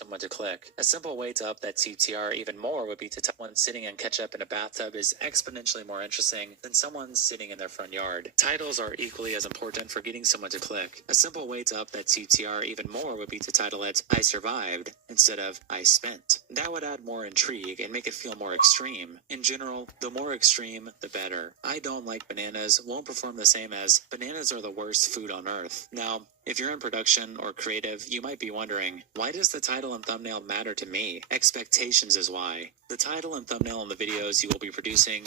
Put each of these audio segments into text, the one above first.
someone to click. A simple way to up that CTR even more would be to tell someone sitting in ketchup in a bathtub is exponentially more interesting than someone sitting in their front yard. Titles are equally as important for getting someone to click. A simple way to up that CTR even more would be to title it I survived instead of I spent. That would add more intrigue and make it feel more extreme. In general, the more extreme, the better. I don't like bananas won't perform the same as bananas are the worst food on earth. Now, if you're in production or creative, you might be wondering, why does the title and thumbnail matter to me? Expectations is why. The title and thumbnail in the videos you will be producing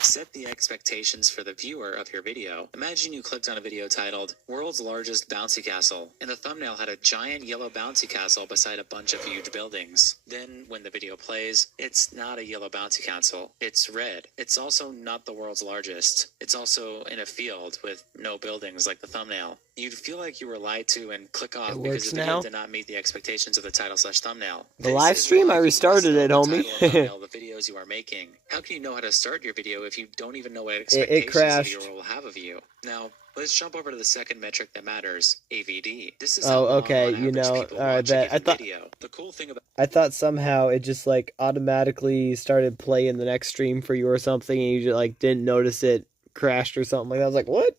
set the expectations for the viewer of your video. Imagine you clicked on a video titled World's Largest Bouncy Castle, and the thumbnail had a giant yellow bouncy castle beside a bunch of huge buildings. Then, when the video plays, it's not a yellow bouncy castle. It's red. It's also not the world's largest. It's also in a field with no buildings like the thumbnail. You'd feel like you were lied to and click off because the video did not meet the expectations of the title/thumbnail. The live stream, I restarted it, homie. The videos you are making. How can you know how to start your video if you don't even know what expectations the viewer will have of you? Now, let's jump over to the second metric that matters, AVD. This is okay, you know, the cool thing about I thought somehow it just like automatically started playing the next stream for you or something, and you just like didn't notice it crashed or something like that. I was like, what?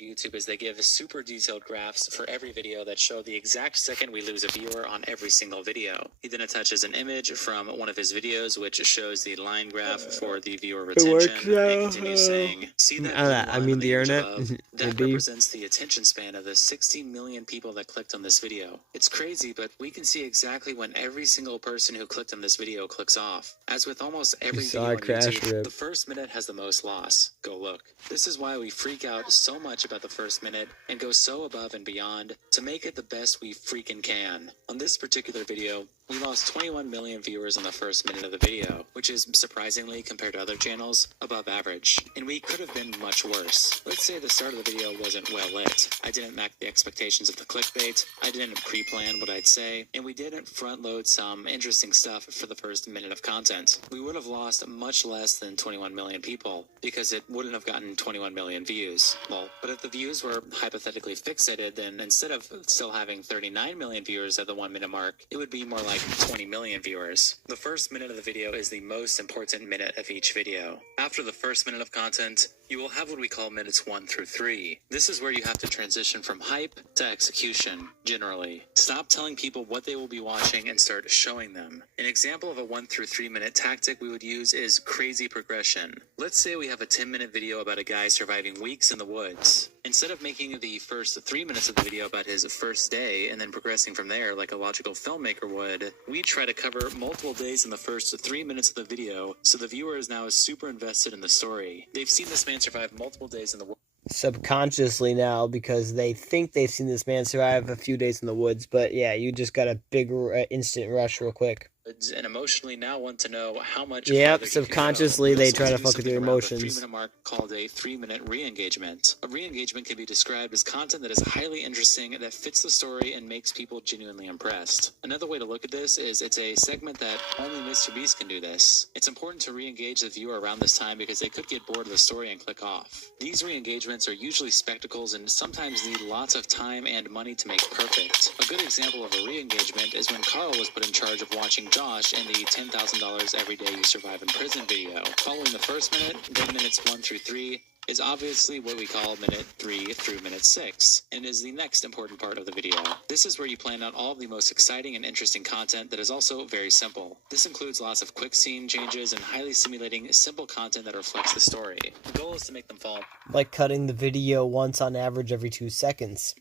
YouTube is they give super detailed graphs for every video that show the exact second we lose a viewer on every single video. He then attaches an image from one of his videos which shows the line graph for the viewer retention and continues saying, see that I mean the internet? That represents the attention span of the 60 million people that clicked on this video. It's crazy, but we can see exactly when every single person who clicked on this video clicks off. As with almost every video on YouTube, the first minute has the most loss. Go look. This is why we freak out so much about the first minute and go so above and beyond to make it the best we freaking can. On this particular video, we lost 21 million viewers on the first minute of the video, which is surprisingly, compared to other channels, above average. And we could have been much worse. Let's say the start of the video wasn't well lit. I didn't match the expectations of the clickbait, I didn't pre-plan what I'd say, and we didn't front-load some interesting stuff for the first minute of content. We would have lost much less than 21 million people, because it wouldn't have gotten 21 million views. Well, but if the views were hypothetically fixated, then instead of still having 39 million viewers at the 1 minute mark, it would be more like 20 million viewers. The first minute of the video is the most important minute of each video. After the first minute of content, you will have what we call minutes 1 through 3. This is where you have to transition from hype to execution, generally. Stop telling people what they will be watching and start showing them. An example of a 1 through 3 minute tactic we would use is crazy progression. Let's say we have a 10-minute video about a guy surviving weeks in the woods. Instead of making the first 3 minutes of the video about his first day and then progressing from there like a logical filmmaker would, we try to cover multiple days in the first 3 minutes of the video so the viewer is now super invested in the story. They've seen this man survive multiple days in the woods. Subconsciously now, because they think they've seen this man survive a few days in the woods, but yeah, you just got a big instant rush real quick. And emotionally now want to know how much. Yep, subconsciously they try to fuck with your emotions. The 3-minute mark called a 3-minute re-engagement. A re-engagement can be described as content that is highly interesting, that fits the story, and makes people genuinely impressed. Another way to look at this is it's a segment that only Mr. Beast can do this. It's important to re-engage the viewer around this time because they could get bored of the story and click off. These re-engagements are usually spectacles and sometimes need lots of time and money to make perfect. A good example of a re-engagement is when Carl was put in charge of watching Josh and the $10,000 Every Day You Survive in Prison video. Following the first minute, then minutes 1 through 3, is obviously what we call minute 3 through minute 6, and is the next important part of the video. This is where you plan out all of the most exciting and interesting content that is also very simple. This includes lots of quick scene changes and highly simulating simple content that reflects the story. The goal is to make them fall like cutting the video once on average every 2 seconds.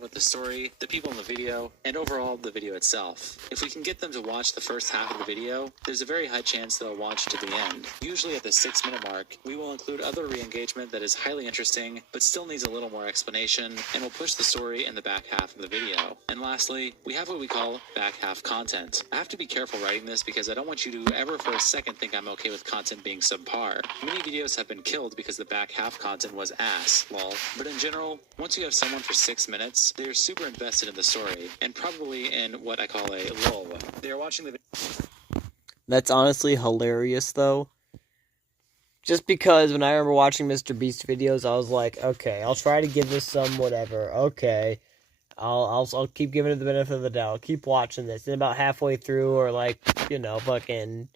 With the story, the people in the video, and overall the video itself. If we can get them to watch the first half of the video, there's a very high chance they'll watch to the end. Usually at the 6-minute mark, we will include other re-engagement that is highly interesting, but still needs a little more explanation, and will push the story in the back half of the video. And lastly, we have what we call back half content. I have to be careful writing this because I don't want you to ever for a second think I'm okay with content being subpar. Many videos have been killed because the back half content was ass, lol. But in general, once you have someone for 6 minutes, they're super invested in the story, and probably in what I call a lull. They are watching the video. That's honestly hilarious, though. Just because when I remember watching Mr. Beast videos, I was like, okay, I'll try to give this some whatever. Okay. I'll keep giving it the benefit of the doubt. I'll keep watching this. And about halfway through, or like, you know, fucking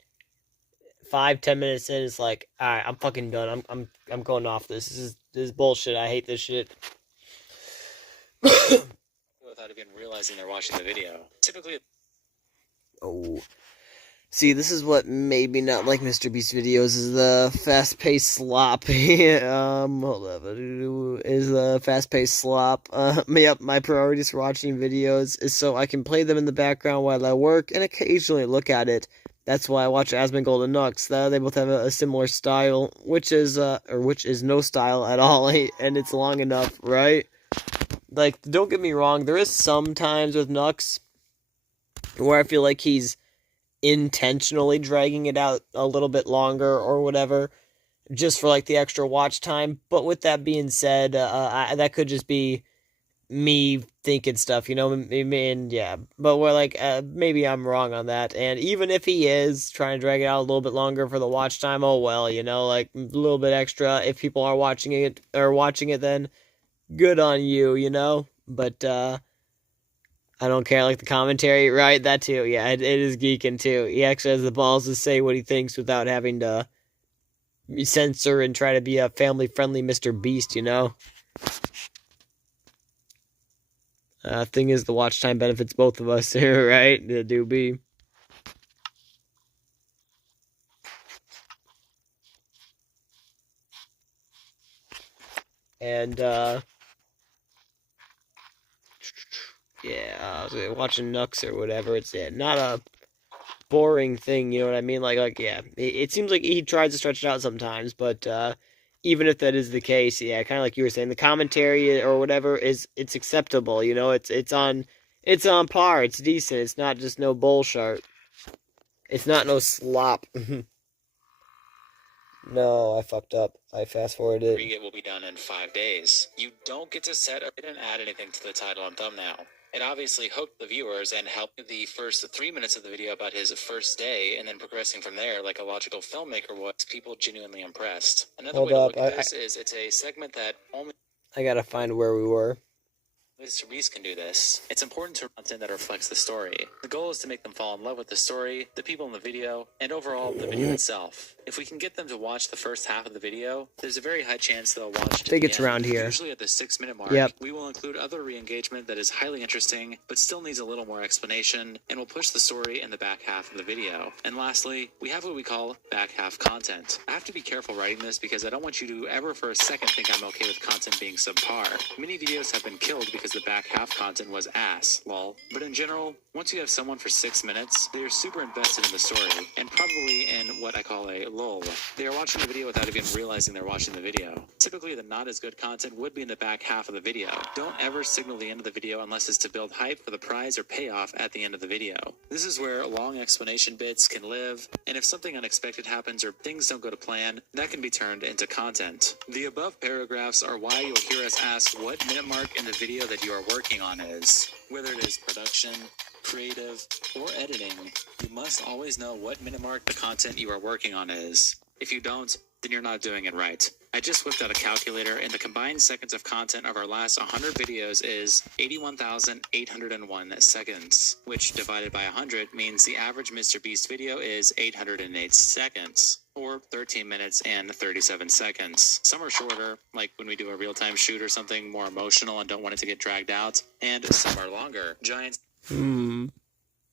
5-10 minutes in, it's like, all right, I'm fucking done. I'm going off this. This is bullshit. I hate this shit. Without even realizing they're watching the video. Typically. Oh. See, this is what made me not like Mr. Beast videos, is the fast-paced slop. Hold up. Is the fast-paced slop. Yep, my priorities for watching videos is so I can play them in the background while I work and occasionally look at it. That's why I watch Asmongold and Nux. They both have a similar style, which is no style at all, and it's long enough, right? Like, don't get me wrong, there is some times with Nux where I feel like he's intentionally dragging it out a little bit longer or whatever, just for like the extra watch time. But with that being said, that could just be me thinking stuff, you know. And yeah, but we're like, maybe I'm wrong on that. And even if he is trying to drag it out a little bit longer for the watch time, oh well, you know, like a little bit extra. If people are watching it, then good on you, you know. But I don't care, like the commentary, right? That too, yeah, it is geeking too. He actually has the balls to say what he thinks without having to censor and try to be a family-friendly Mr. Beast, you know? Thing is, the watch time benefits both of us here, right? The doobie. And, yeah, watching Nux or whatever, it's not a boring thing, you know what I mean? Like yeah, it seems like he tries to stretch it out sometimes, but even if that is the case, yeah, kind of like you were saying, the commentary or whatever it's acceptable, you know? It's on par, it's decent, it's not just no bullshit. It's not no slop. No, I fucked up. I fast forwarded. It will be done in 5 days. You don't get to set or didn't add anything to the title and thumbnail. It obviously hooked the viewers and helped the first 3 minutes of the video about his first day, and then progressing from there like a logical filmmaker was. People genuinely impressed. Another way to look at this is it's a segment that only... I gotta find where we were. Mr. Beast can do this. It's important to content that reflects the story. The goal is to make them fall in love with the story, the people in the video, and overall the video itself. If we can get them to watch the first half of the video, there's a very high chance they'll watch it. I think it's around here. Usually at the 6-minute mark, we will include other re-engagement that is highly interesting, but still needs a little more explanation, and will push the story in the back half of the video. And lastly, we have what we call back half content. I have to be careful writing this because I don't want you to ever for a second think I'm okay with content being subpar. Many videos have been killed because the back half content was ass, lol. But in general, once you have someone for 6 minutes, they are super invested in the story, and probably in what I call a lull. They are watching the video without even realizing they're watching the video. Typically, the not as good content would be in the back half of the video. Don't ever signal the end of the video unless it's to build hype for the prize or payoff at the end of the video. This is where long explanation bits can live, and if something unexpected happens or things don't go to plan, that can be turned into content. The above paragraphs are why you'll hear us ask what minute mark in the video that you are working on is. Whether it is production, creative, or editing, you must always know what minute mark the content you are working on is. If you don't, then you're not doing it right. I just whipped out a calculator, and the combined seconds of content of our last 100 videos is 81,801 seconds, which divided by 100 means the average Mr. Beast video is 808 seconds, or 13 minutes and 37 seconds. Some are shorter, like when we do a real-time shoot or something more emotional and don't want it to get dragged out, and some are longer. Giants. Making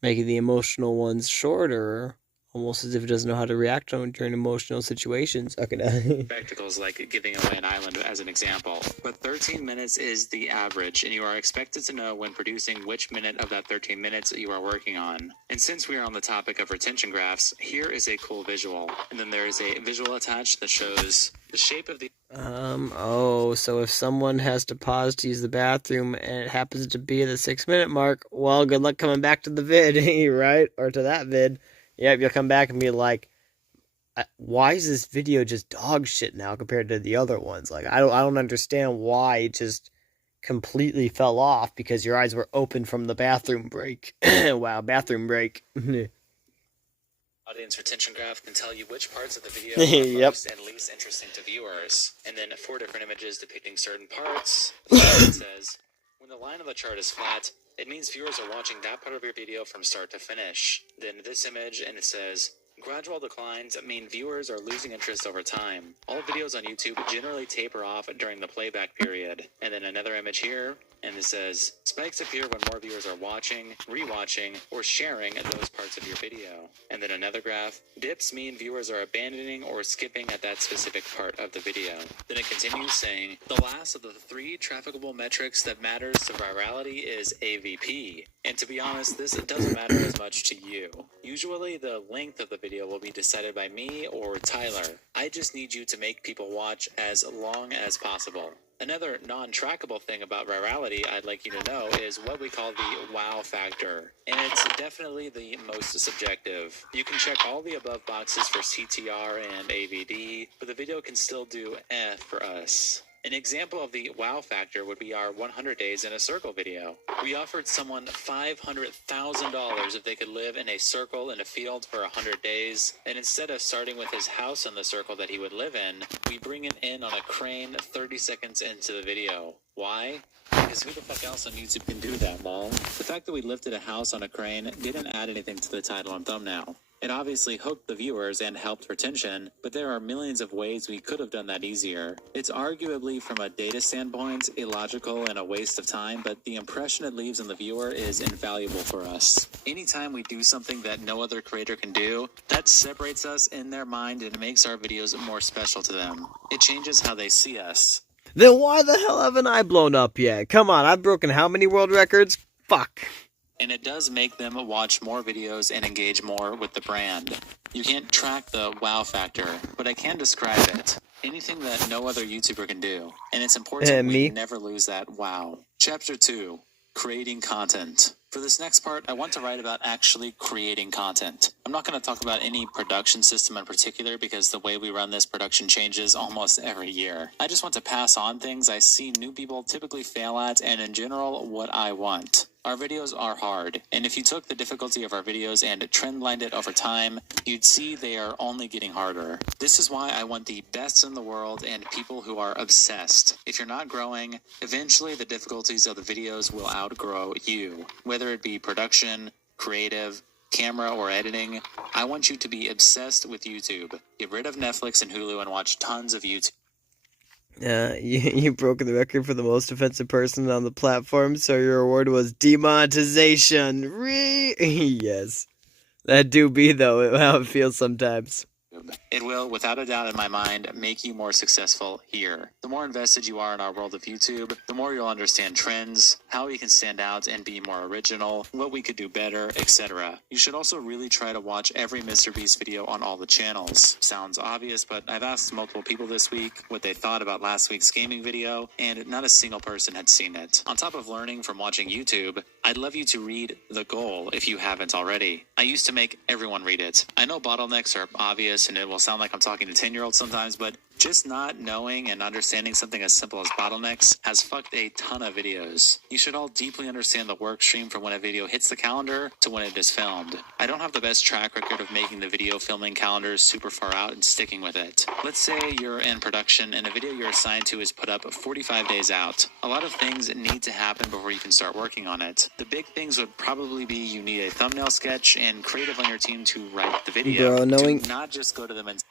the emotional ones shorter. Almost as if it doesn't know how to react during emotional situations. Okay. Spectacles like giving away an island as an example. But 13 minutes is the average, and you are expected to know when producing which minute of that 13 minutes you are working on. And since we are on the topic of retention graphs, here is a cool visual. And then there is a visual attached that shows the shape of the... So if someone has to pause to use the bathroom and it happens to be at the 6-minute mark, well, good luck coming back to the vid, right? Or to that vid. Yep, you'll come back and be like, why is this video just dog shit now compared to the other ones? Like, I don't understand why it just completely fell off because your eyes were open from the bathroom break. Wow, bathroom break. Audience retention graph can tell you which parts of the video are most and least interesting to viewers. And then 4 different images depicting certain parts. It says... When the line of the chart is flat, it means viewers are watching that part of your video from start to finish. Then this image, and it says, gradual declines mean viewers are losing interest over time. All videos on YouTube generally taper off during the playback period. And then another image here, and it says, spikes appear when more viewers are watching, rewatching, or sharing those parts of your video. And then another graph, dips mean viewers are abandoning or skipping at that specific part of the video. Then it continues saying, the last of the 3 trafficable metrics that matters to virality is AVP. And to be honest, this doesn't matter as much to you. Usually the length of the video will be decided by me or Tyler. I just need you to make people watch as long as possible. Another non-trackable thing about virality I'd like you to know is what we call the wow factor. And it's definitely the most subjective. You can check all the above boxes for CTR and AVD, but the video can still do F for us. An example of the wow factor would be our 100 Days in a Circle video. We offered someone $500,000 if they could live in a circle in a field for 100 days, and instead of starting with his house in the circle that he would live in, we bring it in on a crane 30 seconds into the video. Why? Because who the fuck else on YouTube can do that, lol? The fact that we lifted a house on a crane didn't add anything to the title and thumbnail. It obviously hooked the viewers and helped retention, but there are millions of ways we could have done that easier. It's arguably, from a data standpoint, illogical and a waste of time, but the impression it leaves on the viewer is invaluable for us. Anytime we do something that no other creator can do, that separates us in their mind and makes our videos more special to them. It changes how they see us. Then why the hell haven't I blown up yet? Come on, I've broken how many world records? Fuck. And it does make them watch more videos and engage more with the brand. You can't track the wow factor, but I can describe it. Anything that no other YouTuber can do. And it's important we never lose that wow. Chapter 2. Creating content. For this next part, I want to write about actually creating content. I'm not going to talk about any production system in particular because the way we run this production changes almost every year. I just want to pass on things I see new people typically fail at, and in general, what I want. Our videos are hard, and if you took the difficulty of our videos and trendlined it over time, you'd see they are only getting harder. This is why I want the best in the world and people who are obsessed. If you're not growing, eventually the difficulties of the videos will outgrow you. Whether it be production, creative, camera, or editing, I want you to be obsessed with YouTube. Get rid of Netflix and Hulu and watch tons of YouTube. You broke the record for the most offensive person on the platform, so your award was demonetization. Yes. That do be, though, how it feels sometimes. It will, without a doubt in my mind, make you more successful here. The more invested you are in our world of YouTube, the more you'll understand trends, how we can stand out and be more original, what we could do better, etc. You should also really try to watch every MrBeast video on all the channels. Sounds obvious, but I've asked multiple people this week what they thought about last week's gaming video, and not a single person had seen it. On top of learning from watching YouTube, I'd love you to read The Goal if you haven't already. I used to make everyone read it. I know bottlenecks are obvious and it will sound like I'm talking to 10-year-olds sometimes, but just not knowing and understanding something as simple as bottlenecks has fucked a ton of videos. You should all deeply understand the work stream from when a video hits the calendar to when it is filmed. I don't have the best track record of making the video filming calendars super far out and sticking with it. Let's say you're in production and a video you're assigned to is put up 45 days out. A lot of things need to happen before you can start working on it. The big things would probably be you need a thumbnail sketch and creative on your team to write the video. Do not just go to them and...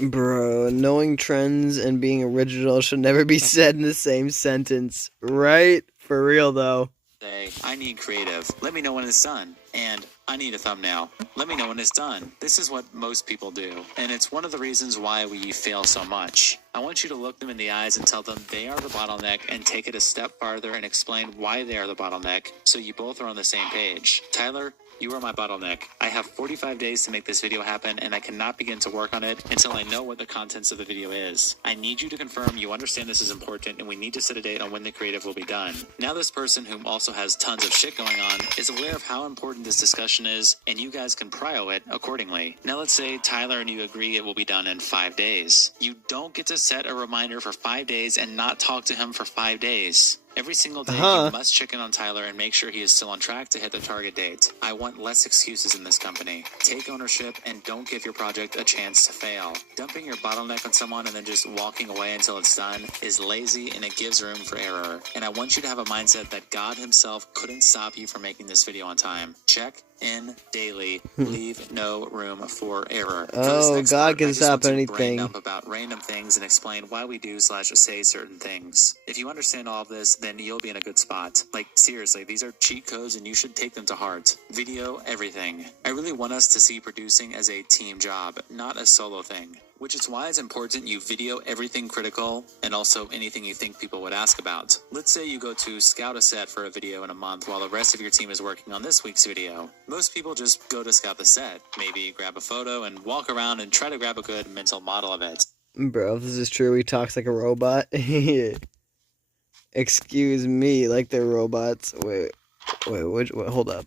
Bro, knowing trends and being original should never be said in the same sentence, right? For real, though. Say, I need creative. Let me know when it's done. And I need a thumbnail. Let me know when it's done. This is what most people do. And it's one of the reasons why we fail so much. I want you to look them in the eyes and tell them they are the bottleneck and take it a step farther and explain why they are the bottleneck so you both are on the same page. Tyler, you are my bottleneck. I have 45 days to make this video happen, and I cannot begin to work on it until I know what the contents of the video is. I need you to confirm you understand this is important, and we need to set a date on when the creative will be done. Now this person, who also has tons of shit going on, is aware of how important this discussion is, and you guys can prio it accordingly. Now let's say Tyler and you agree it will be done in 5 days. You don't get to set a reminder for 5 days and not talk to him for 5 days. Every single day, you must check in on Tyler and make sure he is still on track to hit the target date. I want less excuses in this company. Take ownership and don't give your project a chance to fail. Dumping your bottleneck on someone and then just walking away until it's done is lazy and it gives room for error. And I want you to have a mindset that God himself couldn't stop you from making this video on time. Check in daily. Leave no room for error. Oh, God can stop anything. Brain dump about random things and explain why we do / say certain things. If you understand all of this, then you'll be in a good spot. Like, seriously, these are cheat codes and you should take them to heart. Video everything. I really want us to see producing as a team job, not a solo thing. Which is why it's important you video everything critical and also anything you think people would ask about. Let's say you go to scout a set for a video in a month while the rest of your team is working on this week's video. Most people just go to scout the set, maybe grab a photo and walk around and try to grab a good mental model of it. Bro, if this is true, he talks like a robot. Excuse me, like they're robots. Wait, hold up.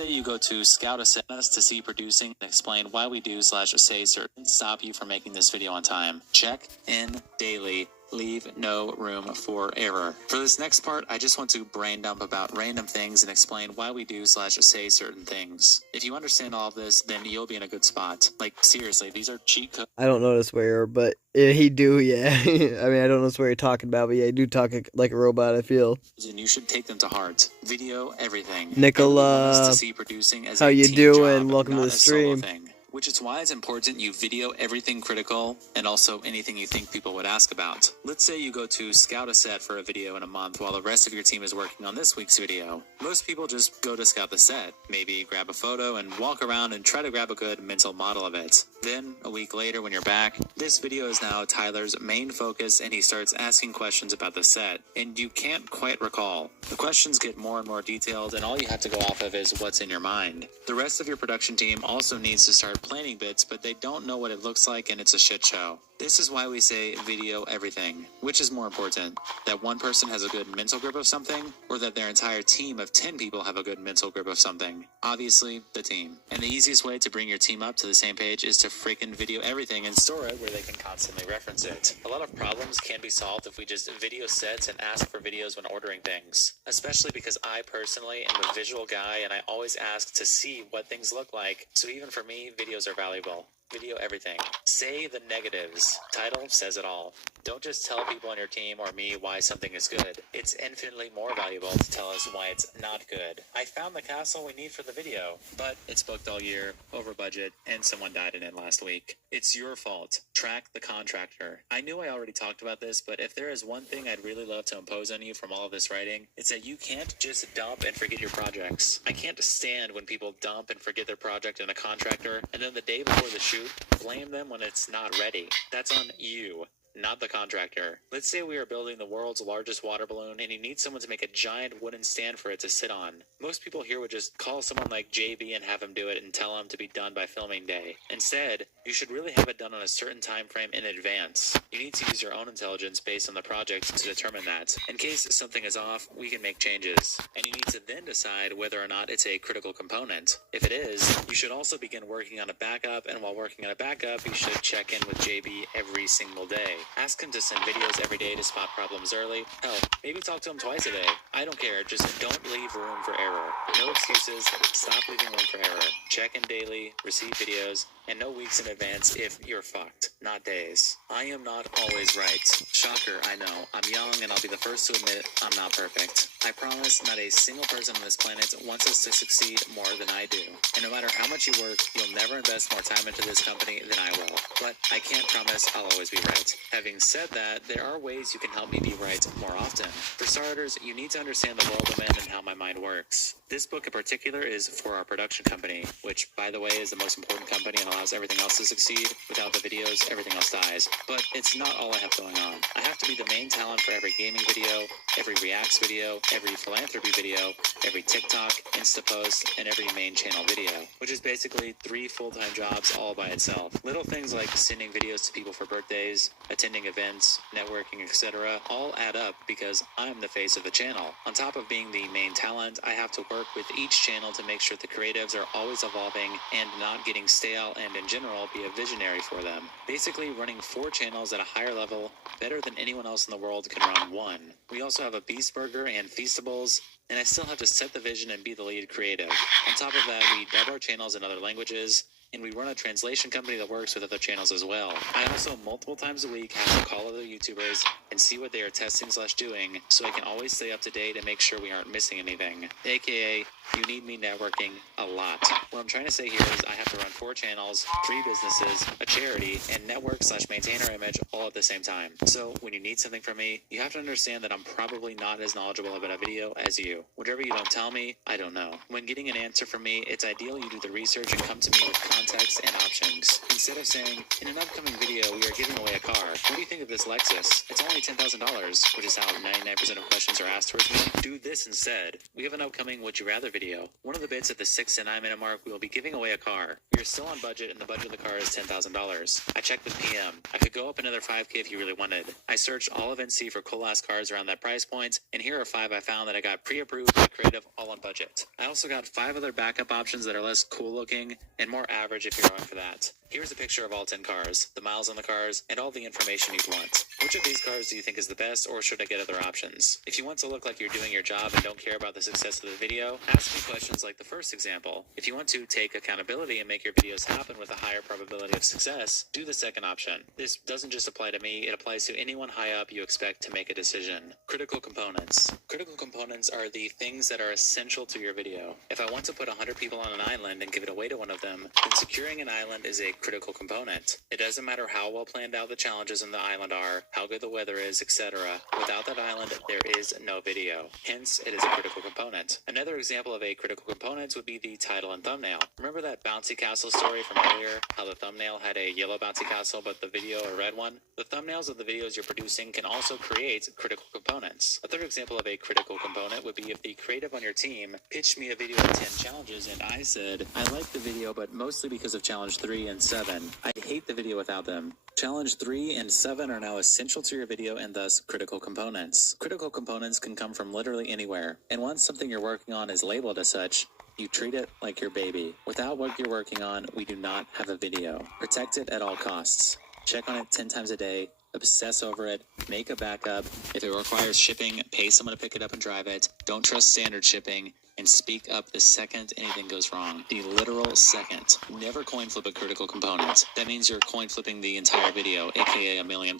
You go to scout a set to see producing and explain why we do / say certain stop you from making this video on time. Check in daily. Leave no room for error. For this next part, I just want to brain dump about random things and explain why we do / say certain things. If you understand all of this, then you'll be in a good spot. Like, seriously, these are cheat codes. I don't notice where, but he do, yeah. I mean, I don't notice where you're talking about, but yeah, I do talk like a robot, I feel. And you should take them to heart. Video everything. Nicola, to see producing as how a you team doing? Job, Welcome to the stream. Which is why it's important you video everything critical and also anything you think people would ask about. Let's say you go to scout a set for a video in a month while the rest of your team is working on this week's video. Most people just go to scout the set, maybe grab a photo and walk around and try to grab a good mental model of it. Then, a week later when you're back, this video is now Tyler's main focus and he starts asking questions about the set, and you can't quite recall. The questions get more and more detailed and all you have to go off of is what's in your mind. The rest of your production team also needs to start planning bits, but they don't know what it looks like and it's a shit show. This is why we say video everything. Which is more important? That one person has a good mental grip of something, or that their entire team of 10 people have a good mental grip of something? Obviously, the team. And the easiest way to bring your team up to the same page is to freaking video everything and store it where they can constantly reference it. A lot of problems can be solved if we just video sets and ask for videos when ordering things. Especially because I personally am a visual guy and I always ask to see what things look like. So even for me, videos are valuable. Video everything. Say the negatives. Title says it all. Don't just tell people on your team or me why something is good. It's infinitely more valuable to tell us why it's not good. I found the castle we need for the video, but it's booked all year, over budget, and someone died in it last week. It's your fault. Track the contractor. I knew I already talked about this, but if there is one thing I'd really love to impose on you from all of this writing, it's that you can't just dump and forget your projects. I can't stand when people dump and forget their project in a contractor, and then the day before the shoot, blame them when it's not ready. That's on you, not the contractor. Let's say we are building the world's largest water balloon and you need someone to make a giant wooden stand for it to sit on. Most people here would just call someone like JB and have him do it and tell him to be done by filming day. Instead, you should really have it done on a certain time frame in advance. You need to use your own intelligence based on the project to determine that. In case something is off, we can make changes. And you need to then decide whether or not it's a critical component. If it is, you should also begin working on a backup, and while working on a backup, you should check in with JB every single day. Ask him to send videos every day to spot problems early. Hell, maybe talk to him twice a day. I don't care, just don't leave room for error. No excuses, stop leaving room for error. Check in daily, receive videos, and no weeks in advance if you're fucked, not days. I am not always right. Shocker, I know. I'm young and I'll be the first to admit I'm not perfect. I promise not a single person on this planet wants us to succeed more than I do. And no matter how much you work, you'll never invest more time into this company than I will. But I can't promise I'll always be right. Having said that, there are ways you can help me be right more often. For starters, you need to understand the world I'm in and how my mind works. This book in particular is for our production company, which, by the way, is the most important company and allows everything else to succeed. Without the videos, everything else dies. But it's not all I have going on. I have to be the main talent for every gaming video, every reacts video, every philanthropy video, every TikTok, Insta post, and every main channel video, which is basically 3 full-time jobs all by itself. Little things like sending videos to people for birthdays, attending events, networking, etc. all add up because I'm the face of the channel. On top of being the main talent, I have to work work with each channel to make sure the creatives are always evolving and not getting stale, and in general be a visionary for them. Basically running 4 channels at a higher level better than anyone else in the world can run one. We also have a Beast Burger and Feastables, and I still have to set the vision and be the lead creative. On top of that, we dub our channels in other languages, and we run a translation company that works with other channels as well. I also multiple times a week have to call other YouTubers and see what they are testing/doing, so I can always stay up to date and make sure we aren't missing anything. AKA, you need me networking a lot. What I'm trying to say here is I have to run 4 channels, 3 businesses, a charity, and network/maintain our image all at the same time. So when you need something from me, you have to understand that I'm probably not as knowledgeable about a video as you. Whatever you don't tell me, I don't know. When getting an answer from me, it's ideal you do the research and come to me with context and options. Instead of saying, in an upcoming video, we are giving away a car. What do you think of this Lexus? It's only $10,000, which is how 99% of questions are asked towards me. Do this instead. We have an upcoming Would You Rather video. One of the bits at the 6 to 9 minute mark, we will be giving away a car. We are still on budget, and the budget of the car is $10,000. I checked with PM. I could go up another $5K if you really wanted. I searched all of NC for cool ass cars around that price point, and here are 5 I found that I got pre-approved by Creative, all on budget. I also got 5 other backup options that are less cool looking and more average if you're going for that. Here's a picture of all 10 cars, the miles on the cars, and all the information you'd want. Which of these cars do you think is the best, or should I get other options? If you want to look like you're doing your job and don't care about the success of the video, ask me questions like the first example. If you want to take accountability and make your videos happen with a higher probability of success, do the second option. This doesn't just apply to me, it applies to anyone high up you expect to make a decision. Critical components. Critical components are the things that are essential to your video. If I want to put 100 people on an island and give it away to one of them, then securing an island is a critical component. It doesn't matter how well planned out the challenges on the island are, how good the weather is, etc. Without that island, there is no video. Hence, it is a critical component. Another example of a critical component would be the title and thumbnail. Remember that bouncy castle story from earlier? How the thumbnail had a yellow bouncy castle, but the video a red one? The thumbnails of the videos you're producing can also create critical components. A third example of a critical component would be if the creative on your team pitched me a video of 10 challenges and I said, I like the video, but mostly because of challenge 3 and 7. I hate the video without them. Challenge 3 and 7 are now essential to your video and thus critical components. Critical components can come from literally anywhere, and once something you're working on is labeled as such, you treat it like your baby. Without what you're working on, we do not have a video. Protect it at all costs. Check on it 10 times a day. Obsess over it, make a backup. If it requires shipping, pay someone to pick it up and drive it. Don't trust standard shipping, and speak up the second anything goes wrong. The literal second. Never coin flip a critical component. That means you're coin flipping the entire video, aka $1 million+.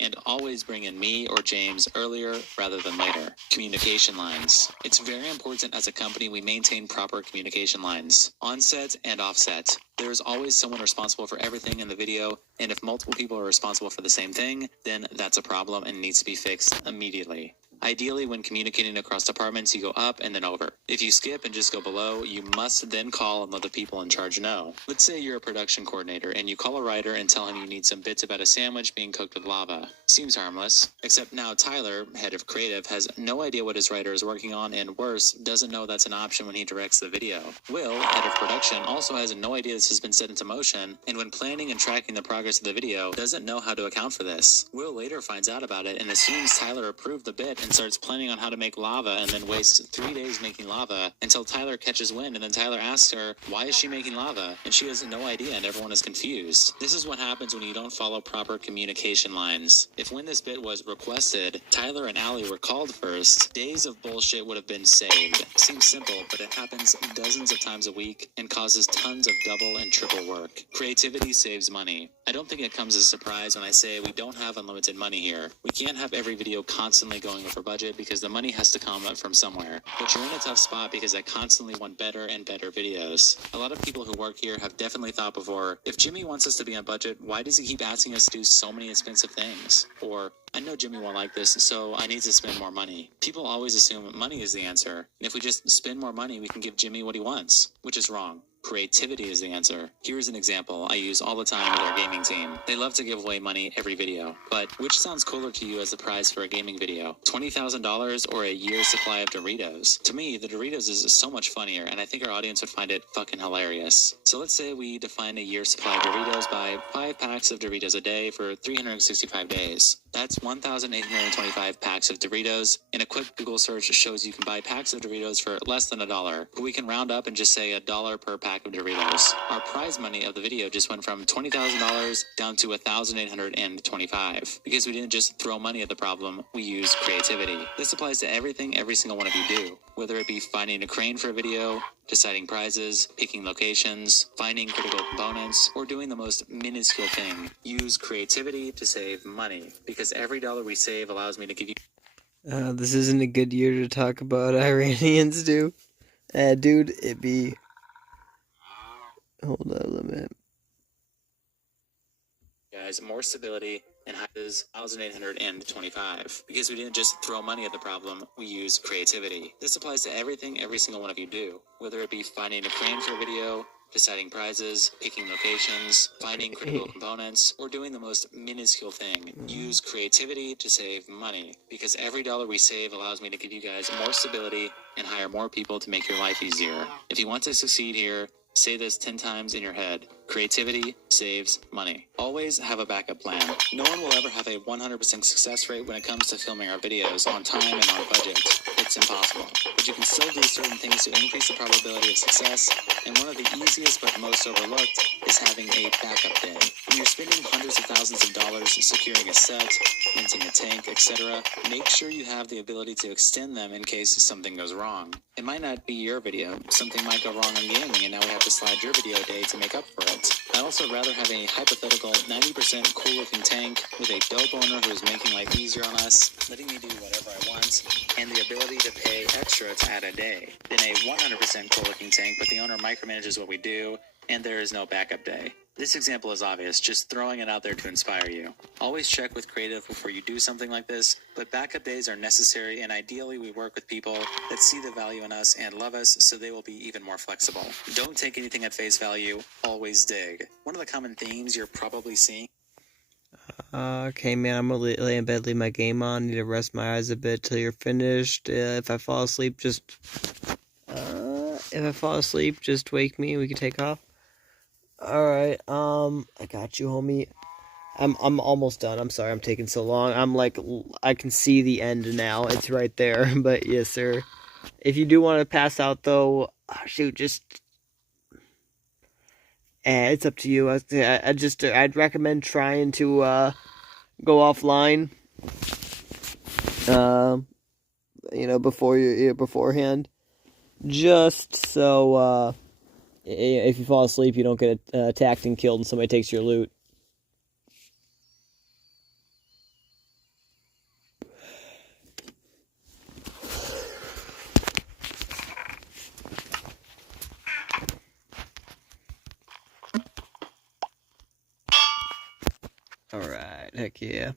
And always bring in me or James earlier rather than later. Communication lines. It's very important as a company we maintain proper communication lines, on-set and off-set. There is always someone responsible for everything in the video, and if multiple people are responsible for the same thing, then that's a problem and needs to be fixed immediately. Ideally, when communicating across departments, you go up and then over. If you skip and just go below, you must then call and let the people in charge know. Let's say you're a production coordinator and you call a writer and tell him you need some bits about a sandwich being cooked with lava. Seems harmless. Except now Tyler, head of creative, has no idea what his writer is working on, and worse, doesn't know that's an option when he directs the video. Will, head of production, also has no idea this has been set into motion, and when planning and tracking the progress of the video, doesn't know how to account for this. Will later finds out about it and assumes Tyler approved the bit and starts planning on how to make lava, and then wastes 3 days making lava until Tyler catches wind, and then Tyler asks her, why is she making lava? And she has no idea, and everyone is confused. This is what happens when you don't follow proper communication lines. If when this bit was requested, Tyler and Allie were called first, days of bullshit would have been saved. Seems simple, but it happens dozens of times a week and causes tons of double and triple work. Creativity saves money. I don't think it comes as a surprise when I say we don't have unlimited money here. We can't have every video constantly going over budget because the money has to come from somewhere. But you're in a tough spot because I constantly want better and better videos. A lot of people who work here have definitely thought before, if Jimmy wants us to be on budget, why does he keep asking us to do so many expensive things? Or, I know Jimmy won't like this, so I need to spend more money. People always assume money is the answer, and if we just spend more money, we can give Jimmy what he wants, which is wrong. Creativity is the answer. Here's an example I use all the time with our gaming team. They love to give away money every video, but which sounds cooler to you as the prize for a gaming video? $20,000 or a year's supply of Doritos? To me, the Doritos is so much funnier, and I think our audience would find it fucking hilarious. So let's say we define a year's supply of Doritos by 5 packs of Doritos a day for 365 days. That's 1,825 packs of Doritos, and a quick Google search shows you can buy packs of Doritos for less than $1, but we can round up and just say $1 per pack of Doritos. Our prize money of the video just went from $20,000 down to 1,825, because we didn't just throw money at the problem, we used creativity. This applies to everything every single one of you do, whether it be finding a crane for a video, deciding prizes, picking locations, finding critical components, or doing the most minuscule thing. Use creativity to save money, because every dollar we save allows me to give you... This isn't a good year to talk about Iranians, dude. Dude, it'd be... Hold on a minute. Guys, more stability and is 1,825. Because we didn't just throw money at the problem, we use creativity. This applies to everything every single one of you do, whether it be finding a crane for a video, deciding prizes, picking locations, finding critical components, or doing the most minuscule thing. Use creativity to save money, because every dollar we save allows me to give you guys more stability and hire more people to make your life easier. If you want to succeed here, say this 10 times in your head. Creativity saves money. Always have a backup plan. No one will ever have a 100% success rate when it comes to filming our videos on time and on budget. It's impossible. But you can still do certain things to increase the probability of success, and one of the easiest but most overlooked is having a backup day. When you're spending hundreds of thousands of dollars securing a set, renting a tank, etc., make sure you have the ability to extend them in case something goes wrong. It might not be your video. Something might go wrong on gaming, and now we have to slide your video day to make up for it. I'd also rather have a hypothetical 90% cool-looking tank with a dope owner who is making life easier on us, letting me do whatever I want, and the ability to pay extra to add a day, than a 100% cool-looking tank, but the owner micromanages what we do, and there is no backup day. This example is obvious, just throwing it out there to inspire you. Always check with creative before you do something like this, but backup days are necessary, and ideally we work with people that see the value in us and love us, so they will be even more flexible. Don't take anything at face value, always dig. One of the common themes you're probably seeing... Okay, man, I'm gonna lay in bed, leave my game on, need to rest my eyes a bit till you're finished. If I fall asleep, just wake me, we can take off. Alright, I got you, homie. I'm almost done. I'm sorry I'm taking so long. I'm like, I can see the end now. It's right there. But yes, sir. If you do want to pass out, though, shoot, just... it's up to you. I'd recommend trying to go offline. Beforehand. Just so, if you fall asleep, you don't get attacked and killed and somebody takes your loot. Alright, heck yeah.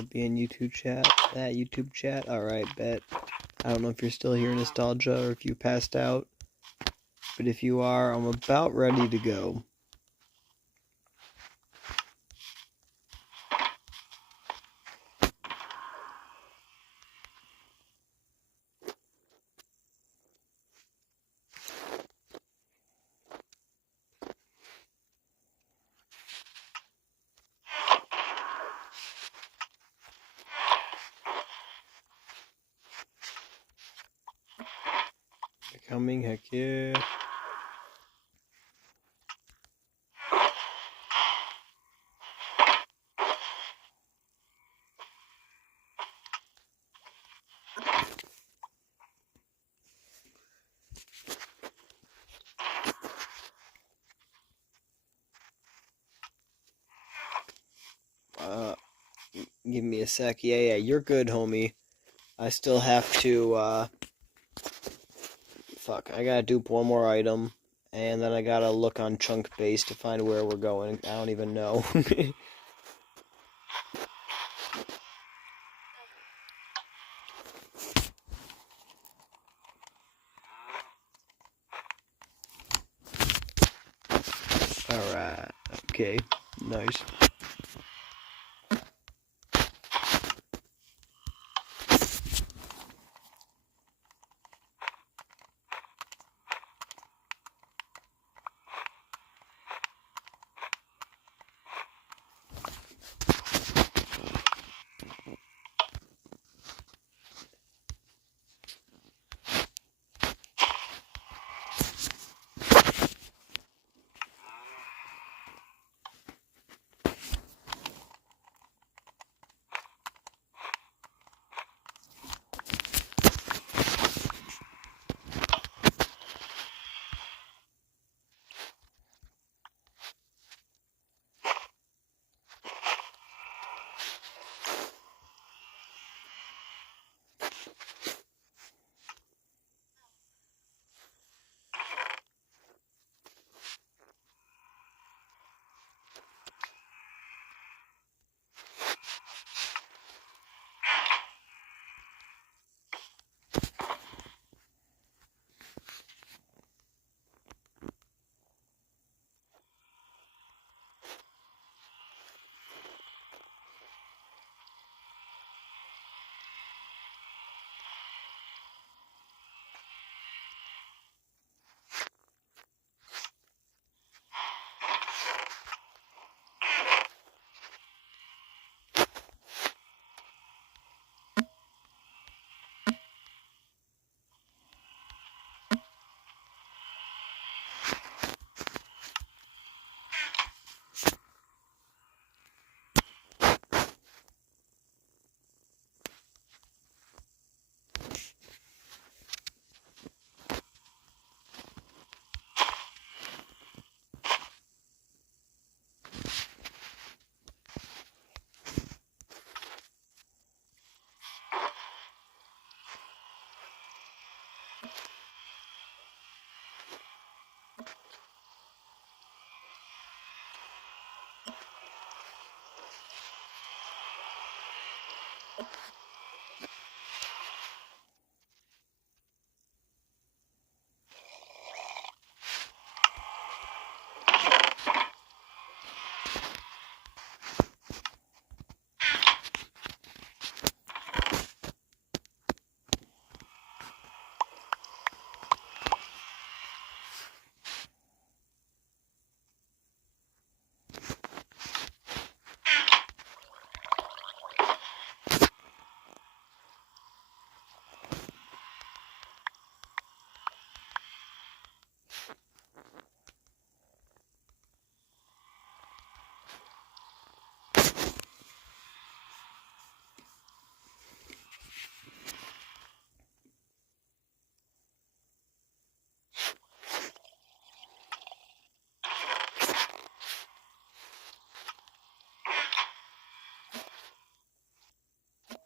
will be in YouTube chat. That YouTube chat. Alright, bet. I don't know if you're still here, Nostalgia, or if you passed out. But if you are, I'm about ready to go. Coming, heck yeah. Give me a sec. Yeah, you're good, homie. I still have to, fuck, I gotta dupe one more item, and then I gotta look on Chunk Base to find where we're going. I don't even know. Alright, okay, nice.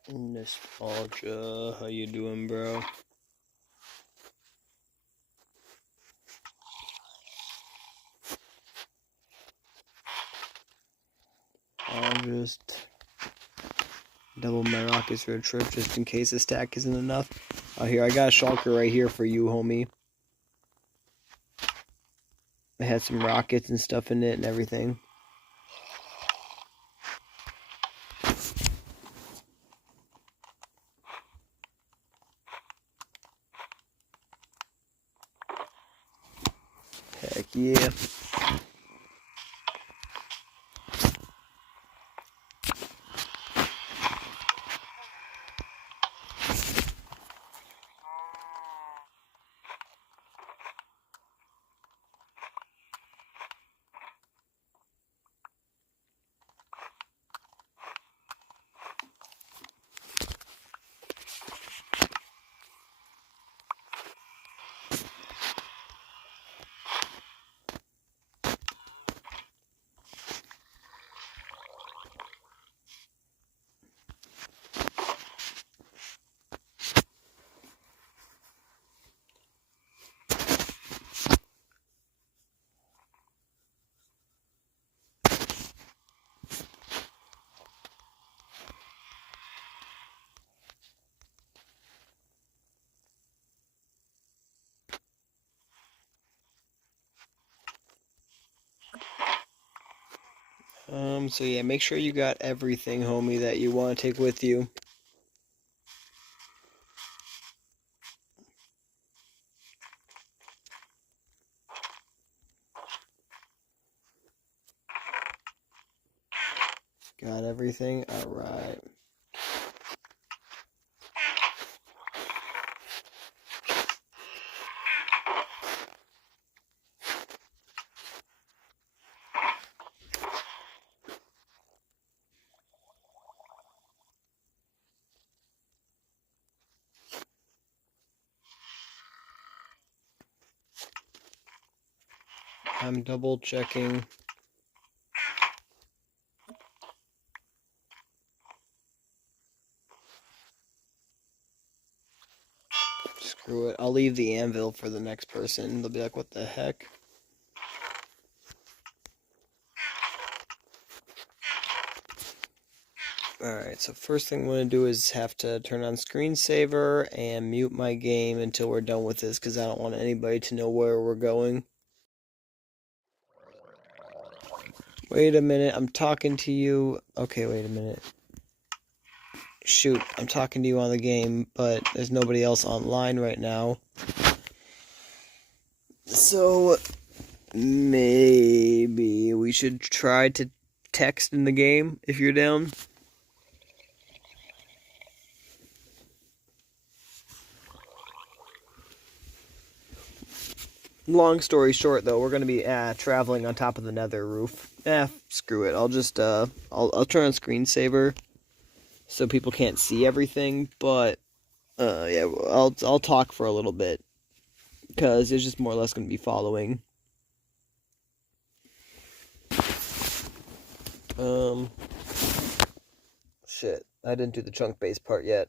Nostalgia, how you doing, bro? I'll just Double my rockets for a trip just in case this stack isn't enough. Oh, here, I got a shulker right here for you, homie. It had some rockets and stuff in it and everything. Heck yeah. So yeah, make sure you got everything, homie, that you want to take with you. Got everything? Alright. I'm double checking. Screw it. I'll leave the anvil for the next person. They'll be like, what the heck? Alright, so first thing I'm going to do is have to turn on screensaver and mute my game until we're done with this, because I don't want anybody to know where we're going. Wait a minute, I'm talking to you. Okay, wait a minute. Shoot, I'm talking to you on the game, but there's nobody else online right now. So, maybe we should try to text in the game if you're down. Long story short, though, we're going to be traveling on top of the nether roof. Screw it. I'll just, I'll turn on screensaver so people can't see everything, but, yeah, I'll talk for a little bit, because it's just more or less going to be following. Shit, I didn't do the chunk base part yet.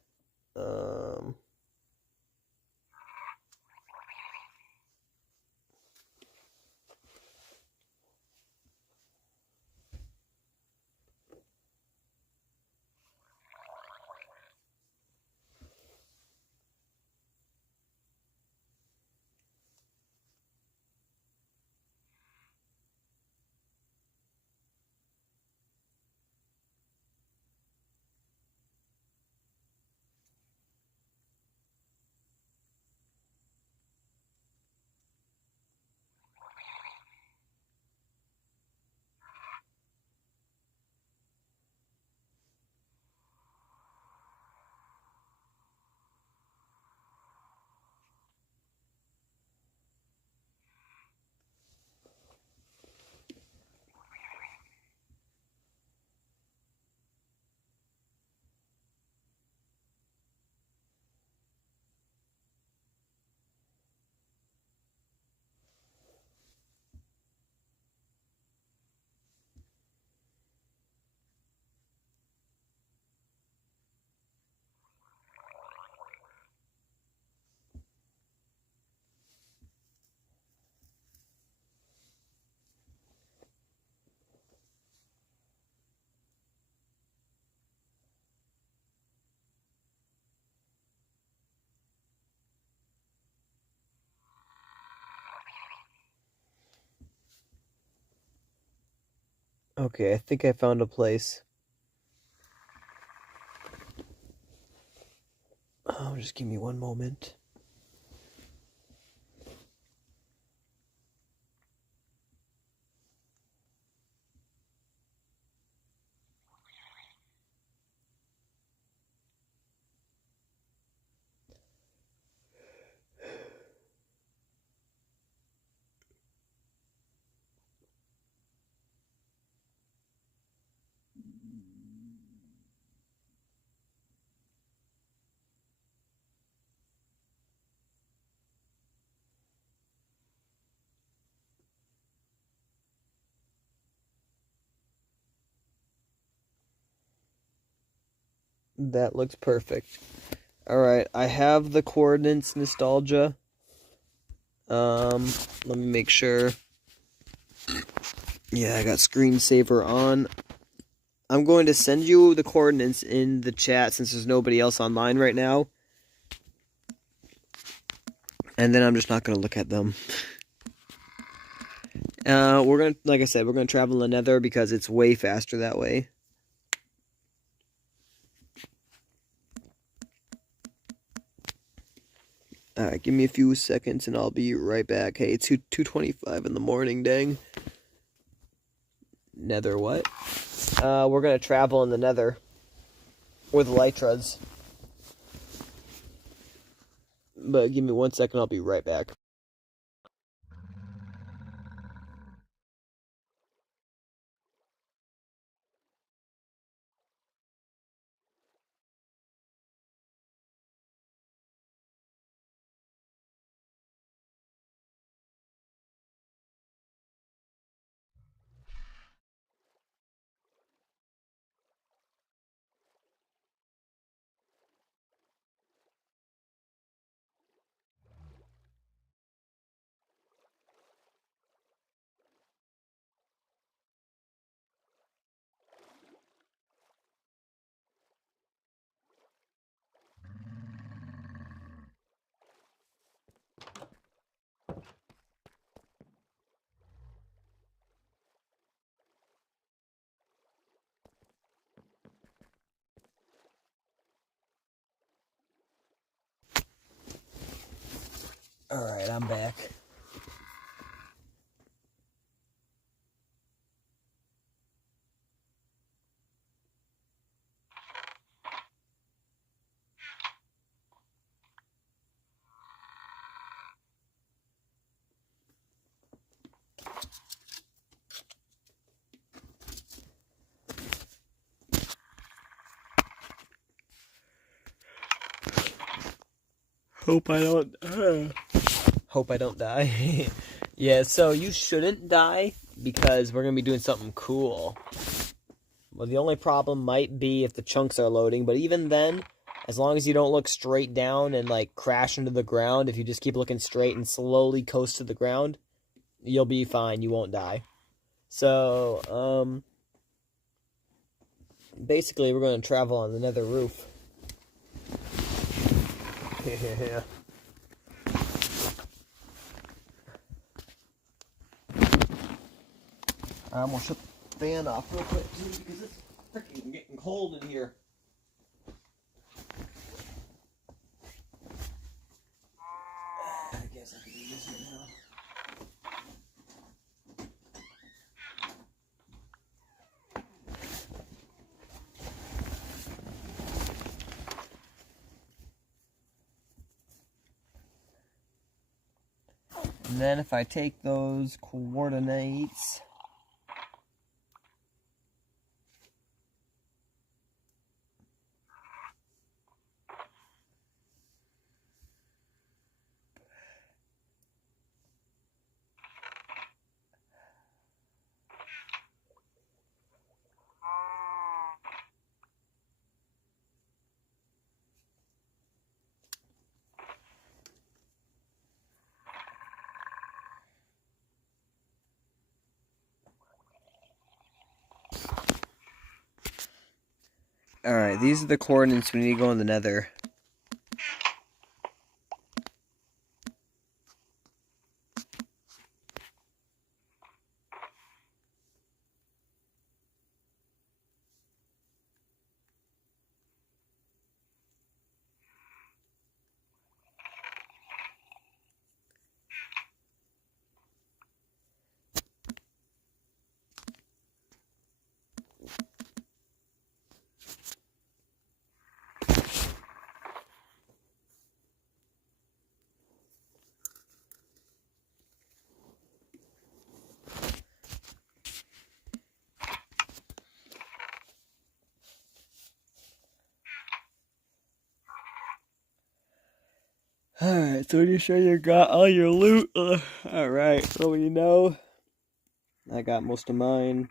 Okay, I think I found a place. Oh, just give me one moment. That looks perfect. Alright, I have the coordinates, Nostalgia. Let me make sure. Yeah, I got screensaver on. I'm going to send you the coordinates in the chat since there's nobody else online right now. And then I'm just not going to look at them. We're going to, like I said, we're going to travel in the Nether because it's way faster that way. Alright, give me a few seconds and I'll be right back. Hey, it's 2:25 in the morning, dang. Nether what? We're going to travel in the Nether with Elytras. But give me 1 second, I'll be right back. Alright, I'm back. Hope I don't die. Yeah, so you shouldn't die because we're going to be doing something cool. Well, the only problem might be if the chunks are loading, but even then, as long as you don't look straight down and like crash into the ground, if you just keep looking straight and slowly coast to the ground, you'll be fine. You won't die. So, basically we're going to travel on the Nether roof. Yeah. I'm going to shut the fan off real quick too because it's freaking getting cold in here. I guess I can do this right now. And then if I take those coordinates, alright, these are the coordinates we need to go in the Nether. Alright, so you sure you got all your loot? Alright, so you know, I got most of mine.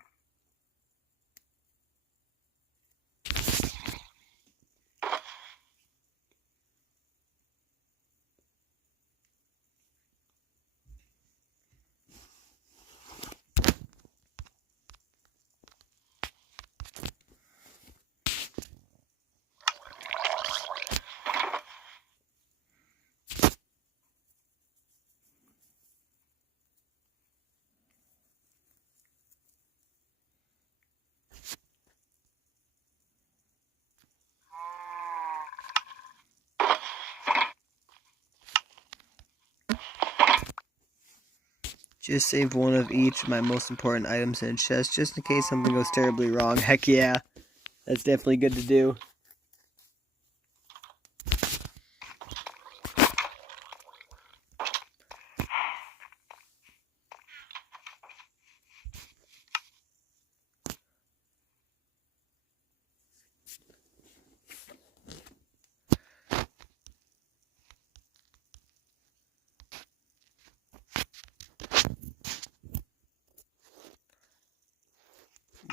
Just save one of each of my most important items in a chest, just in case something goes terribly wrong. Heck yeah, that's definitely good to do.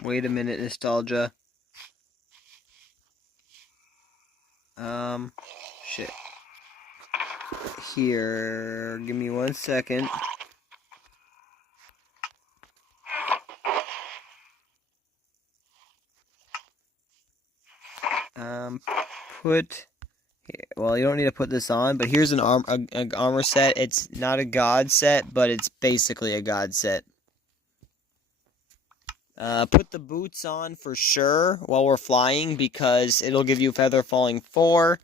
Wait a minute, nostalgia. Shit. Here, give me 1 second. Put here. Well, you don't need to put this on, but here's an armor set. It's not a god set, but it's basically a god set. Put the boots on for sure while we're flying, because it'll give you Feather Falling 4,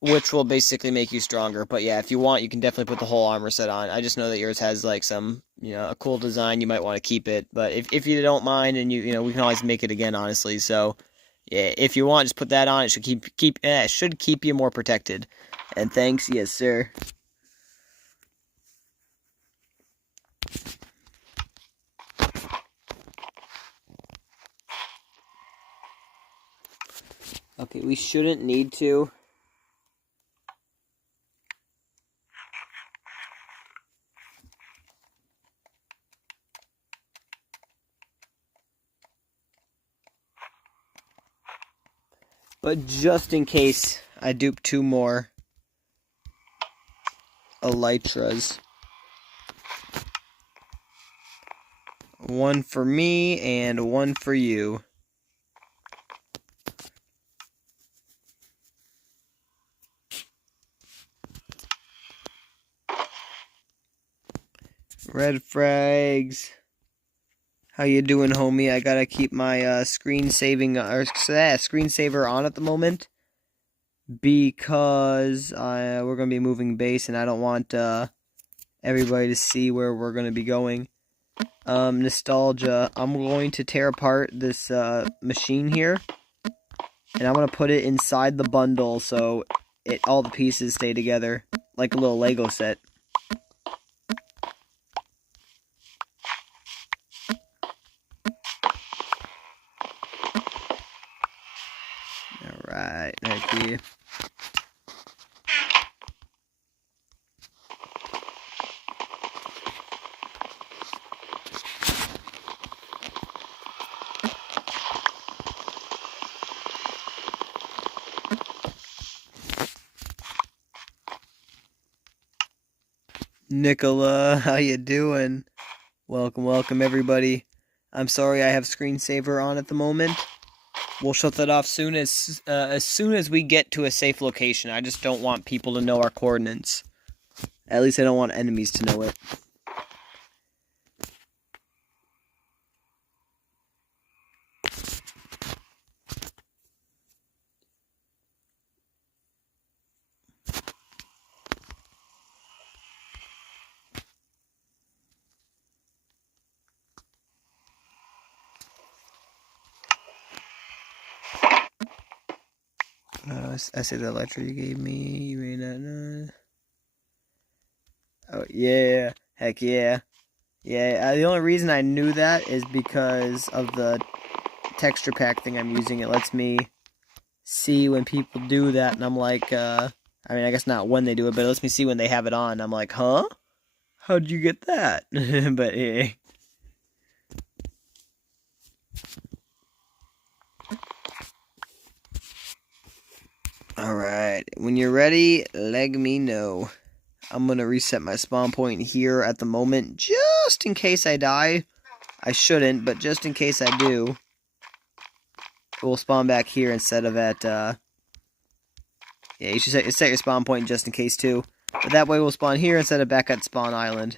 which will basically make you stronger. But yeah, if you want, you can definitely put the whole armor set on. I just know that yours has like some, a cool design. You might want to keep it, but if you don't mind, and we can always make it again, honestly. So yeah, if you want, just put that on. It should keep you more protected. And thanks, yes sir. Okay, we shouldn't need to. But just in case, I dupe 2 more elytras. 1 for me and 1 for you. Red frags. How you doing, homie? I gotta keep my screensaver on at the moment, because we're gonna be moving base, and I don't want everybody to see where we're gonna be going. Nostalgia. I'm going to tear apart this machine here, and I'm gonna put it inside the bundle so all the pieces stay together like a little Lego set. Alright, thank you. Nicola, how you doing? Welcome everybody. I'm sorry I have screensaver on at the moment. We'll shut that off soon as we get to a safe location. I just don't want people to know our coordinates. At least I don't want enemies to know it. I see the letter you gave me. You may not know. Oh, yeah. Heck yeah. Yeah, the only reason I knew that is because of the texture pack thing I'm using. It lets me see when people do that, and I'm like, I mean, I guess not when they do it, but it lets me see when they have it on. I'm like, huh? How'd you get that? But hey. Alright, when you're ready, let me know. I'm going to reset my spawn point here at the moment, just in case I die. I shouldn't, but just in case I do, it will spawn back here instead of at, yeah, you should set your spawn point just in case too. But that way we'll spawn here instead of back at Spawn Island.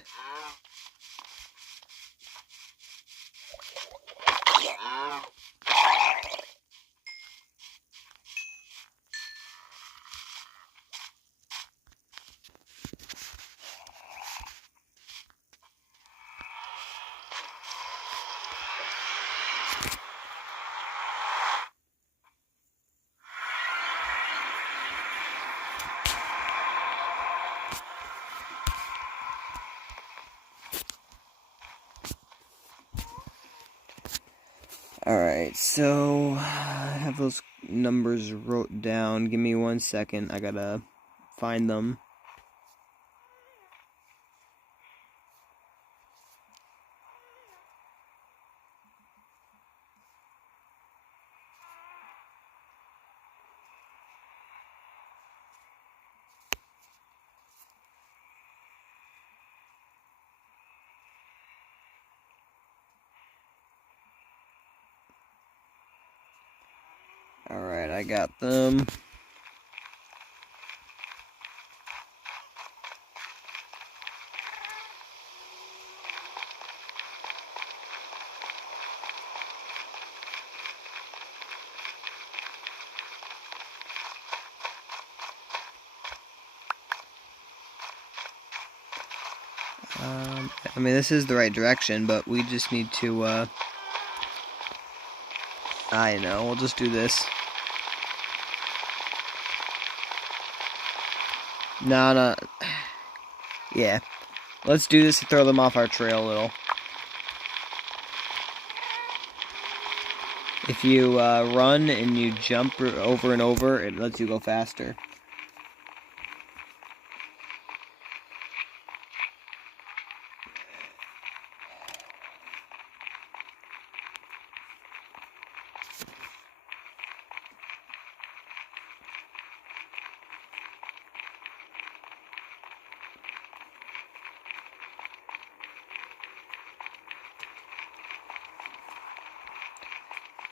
Alright, so I have those numbers wrote down. Give me 1 second. I gotta find them. Alright, I got them. I mean, this is the right direction, but we just need to, I know, we'll just do this. No. Yeah. Let's do this to throw them off our trail a little. If you run and you jump over and over, it lets you go faster.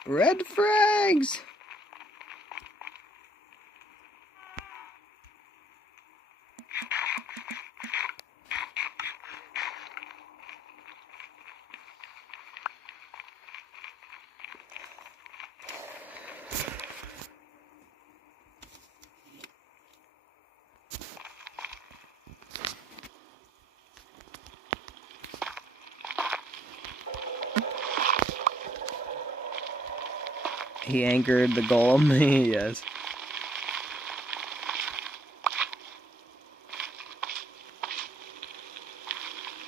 Red frags! He anchored the golem. Yes.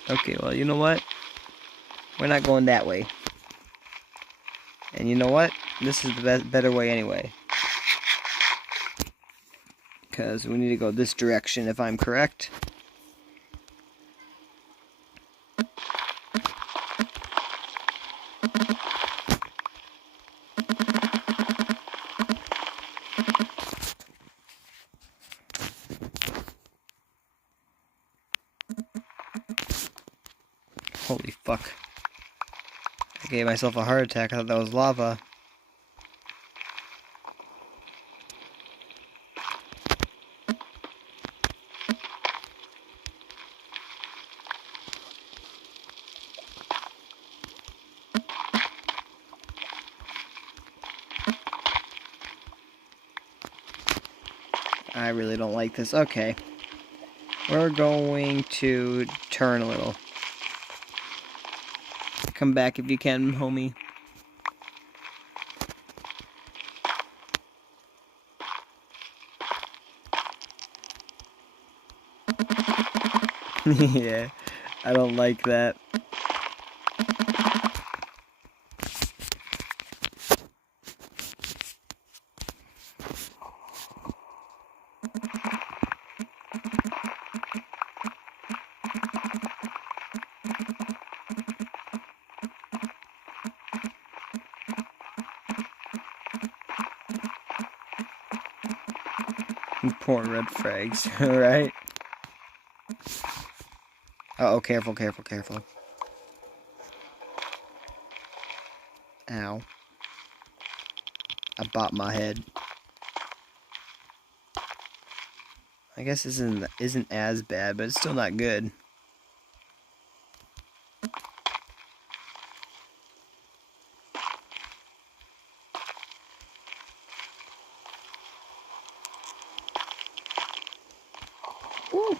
Okay, well, you know what? We're not going that way. And you know what? This is the better way anyway. Because we need to go this direction if I'm correct. Holy fuck. I gave myself a heart attack. I thought that was lava. I really don't like this. Okay. We're going to turn a little. Come back if you can, homie. Yeah, I don't like that. Porn red frags, right? Uh-oh, careful, careful, careful. Ow. I bopped my head. I guess this isn't as bad, but it's still not good. Woo.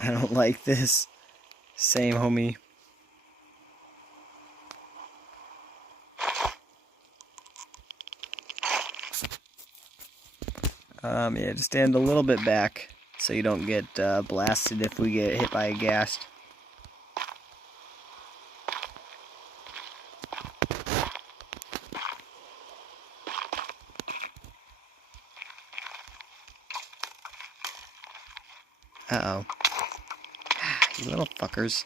I don't like this. Same, homie. Yeah, just stand a little bit back so you don't get blasted if we get hit by a ghast. Uh-oh. You little fuckers.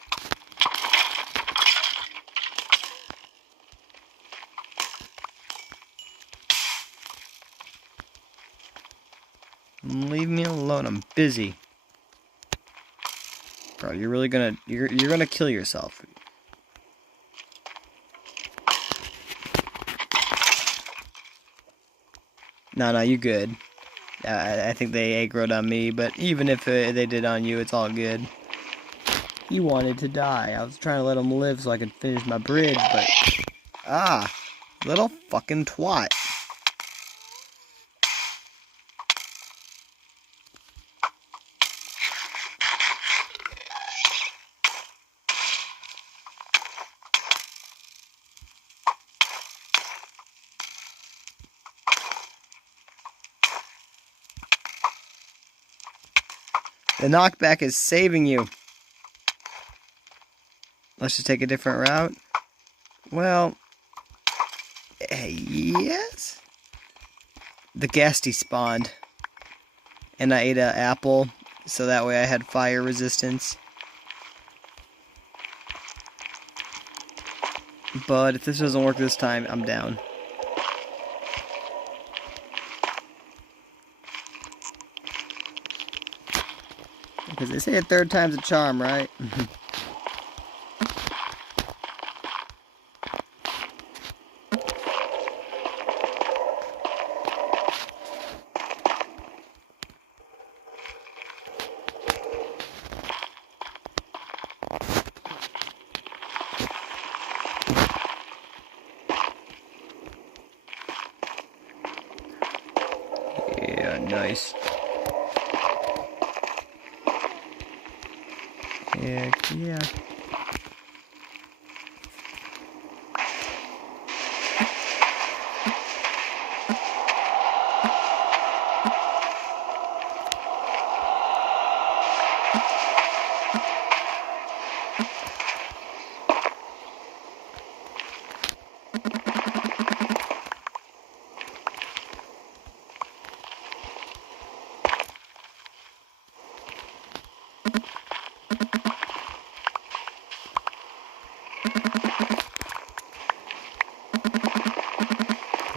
Leave me alone, I'm busy. Bro, you're really gonna you're gonna kill yourself. No, you good. I think they aggroed on me, but even if they did on you, it's all good. He wanted to die. I was trying to let him live so I could finish my bridge, but... Ah! Little fucking twat. The knockback is saving you. Let's just take a different route. Well, yes. The ghasty spawned, and I ate an apple, so that way I had fire resistance. But if this doesn't work this time, I'm down. Because they say a third time's a charm, right? Yeah, nice. Heck yeah.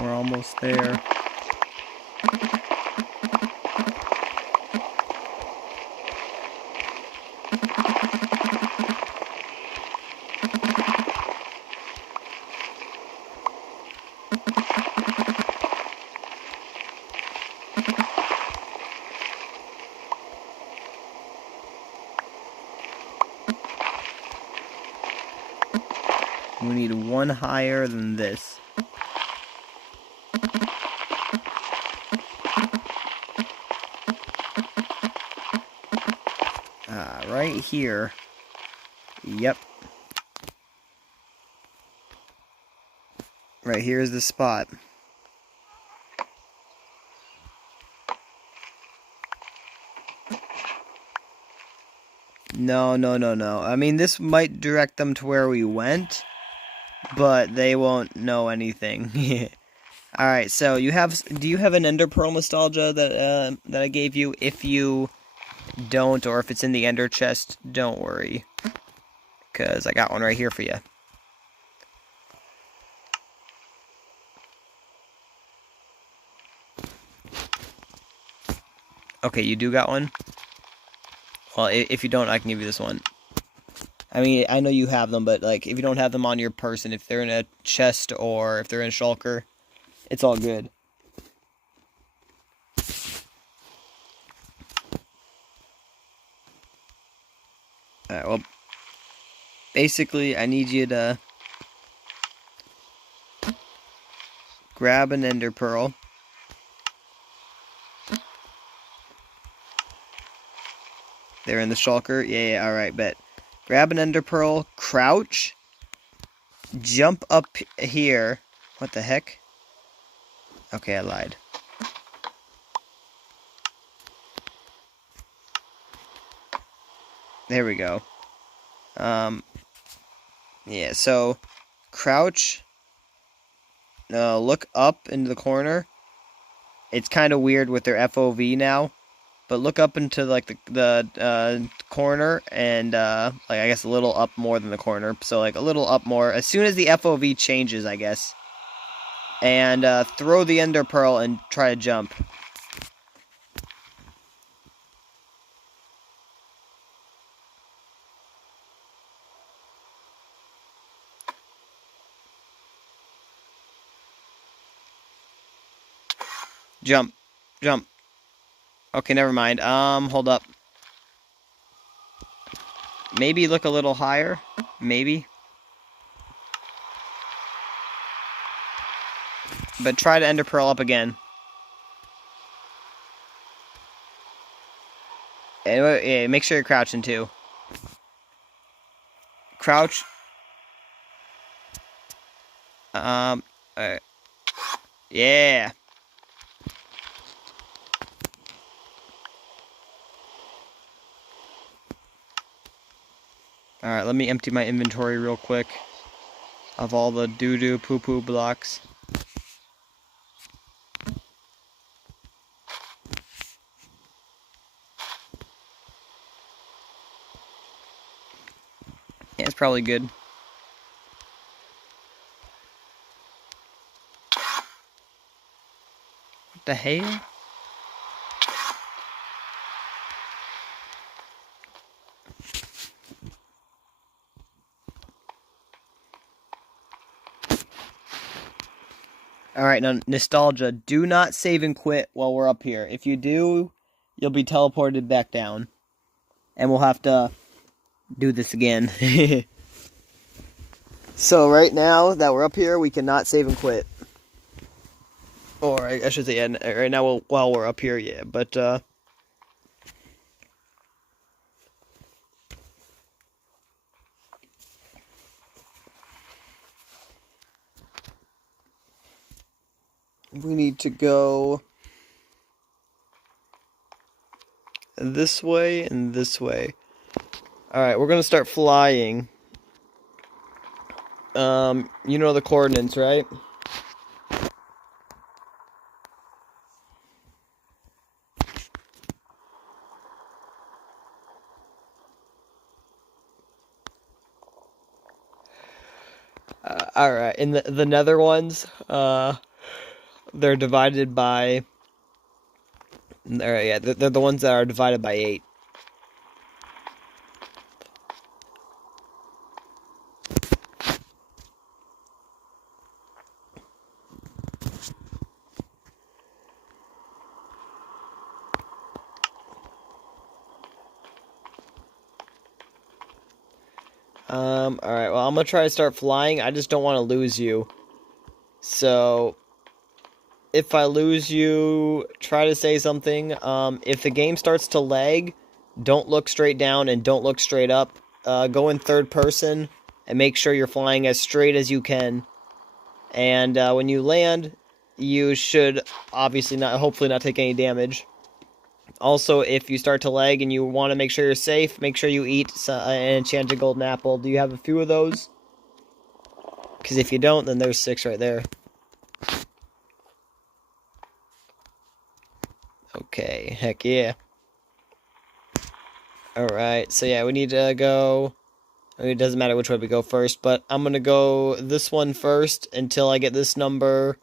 We're almost there. We need one higher than this. Right here. Yep. Right here is the spot. No. I mean, this might direct them to where we went, but they won't know anything. Alright, so do you have an Ender Pearl nostalgia that I gave you? If you don't, or if it's in the Ender chest, don't worry, because I got one right here for you. Okay, you do got one? Well, if you don't, I can give you this one. I mean, I know you have them, but, like, if you don't have them on your person, if they're in a chest or if they're in a shulker, it's all good. Alright, well, basically, I need you to grab an ender pearl. They're in the shulker? Yeah, alright, bet. Grab an ender pearl, crouch, jump up here. What the heck? Okay, I lied. There we go. Yeah, so crouch. Look up into the corner. It's kind of weird with their FOV now, but look up into like the corner and like I guess a little up more than the corner. So like a little up more. As soon as the FOV changes, I guess, and throw the ender pearl and try to jump. Jump. Jump. Okay, never mind. Hold up. Maybe look a little higher. Maybe. But try to ender pearl up again. Anyway, yeah, make sure you're crouching too. Crouch. Yeah. Alright, let me empty my inventory real quick of all the doo-doo poo-poo blocks. Yeah, it's probably good. What the hell? Alright, now, Nostalgia, do not save and quit while we're up here. If you do, you'll be teleported back down. And we'll have to do this again. So, right now that we're up here, we cannot save and quit. Or, I should say, yeah, right now while we're up here, yeah. But, we need to go this way and this way. Alright, we're gonna start flying. You know the coordinates, right? Alright, and the nether ones, they're divided by... they're the ones that are divided by 8. Alright, well, I'm gonna try to start flying. I just don't want to lose you. So, if I lose you, try to say something. If the game starts to lag, don't look straight down and don't look straight up. Go in third person and make sure you're flying as straight as you can. And when you land, you should hopefully not take any damage. Also, if you start to lag and you want to make sure you're safe, make sure you eat an enchanted golden apple. Do you have a few of those? Because if you don't, then there's 6 right there. Okay, heck yeah. Alright, so yeah, we need to go... I mean, it doesn't matter which way we go first, but I'm going to go this one first until I get this number...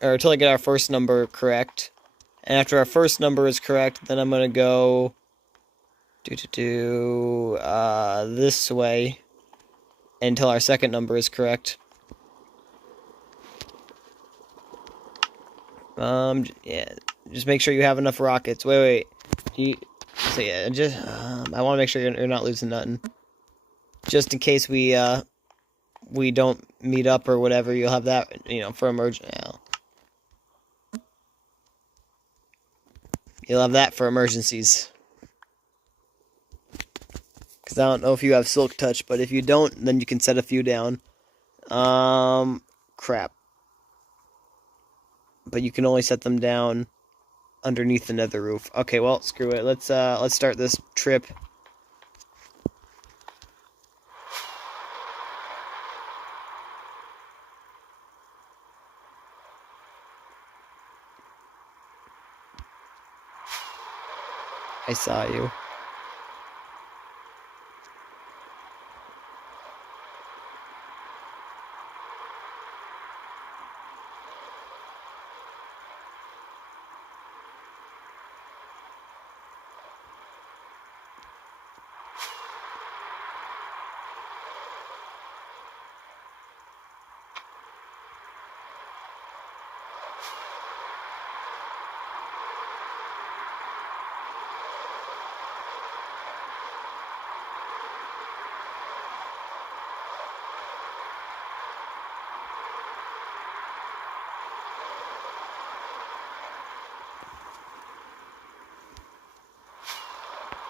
or until I get our first number correct. And after our first number is correct, then I'm going to go this way until our second number is correct. Yeah, just make sure you have enough rockets. Wait. So yeah, just I want to make sure you're not losing nothing. Just in case we don't meet up or whatever, you'll have that, for emergency. You'll have that for emergencies. Because I don't know if you have Silk Touch, but if you don't, then you can set a few down. Crap. But you can only set them down underneath the nether roof. Okay, well, screw it. Let's start this trip. I saw you.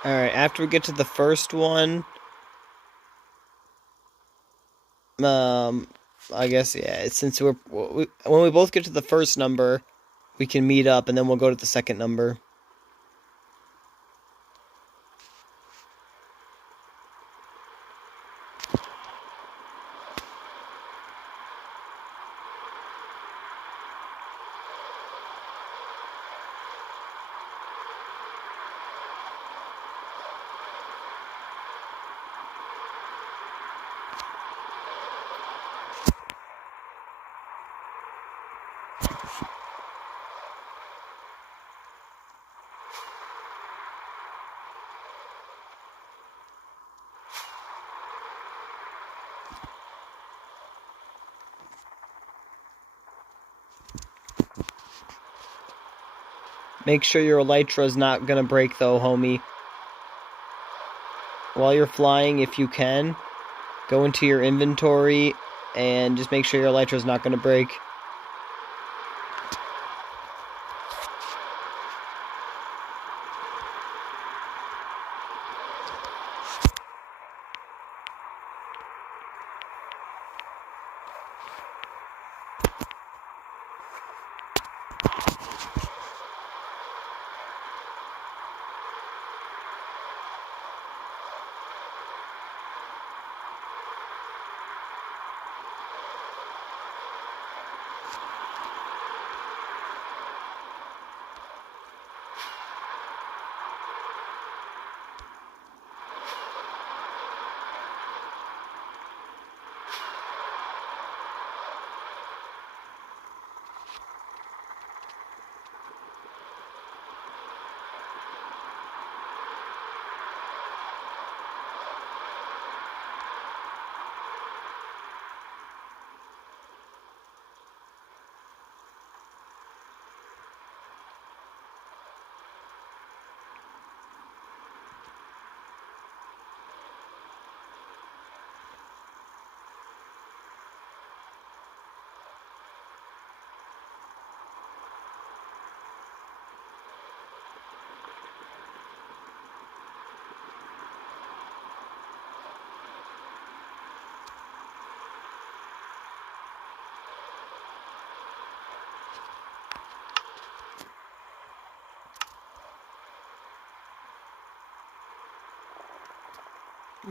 Alright, after we get to the first one, I guess, yeah, since when we both get to the first number, we can meet up, and then we'll go to the second number. Make sure your elytra's not gonna break, though, homie. While you're flying, if you can, go into your inventory and just make sure your elytra's not gonna break.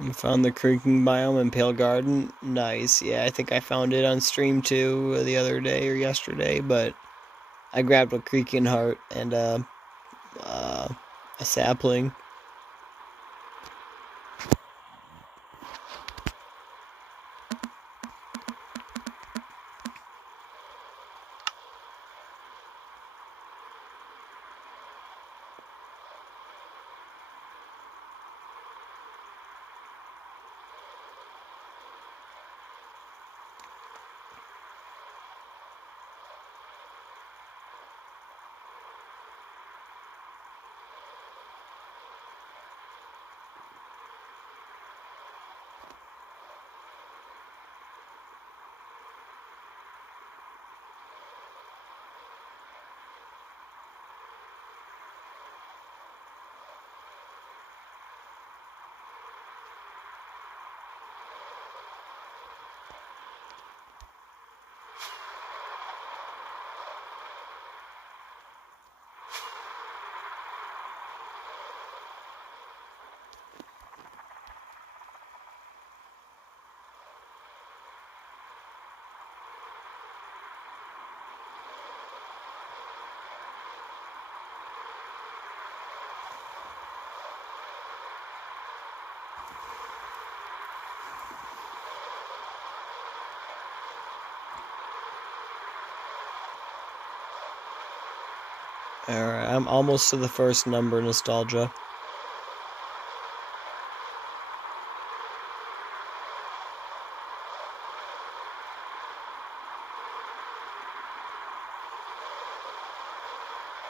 You found the creeking biome in Pale Garden? Nice. Yeah, I think I found it on stream too the other day or yesterday, but I grabbed a creaking heart and a sapling. Alright, I'm almost to the first number, Nostalgia.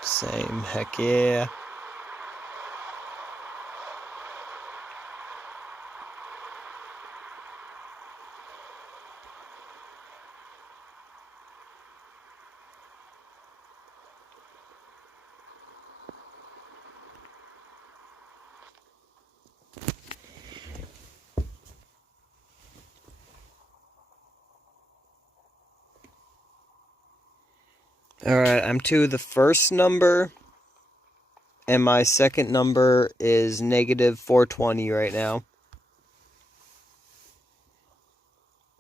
Same, heck yeah. Alright, I'm to the first number, and my second number is negative 420 right now.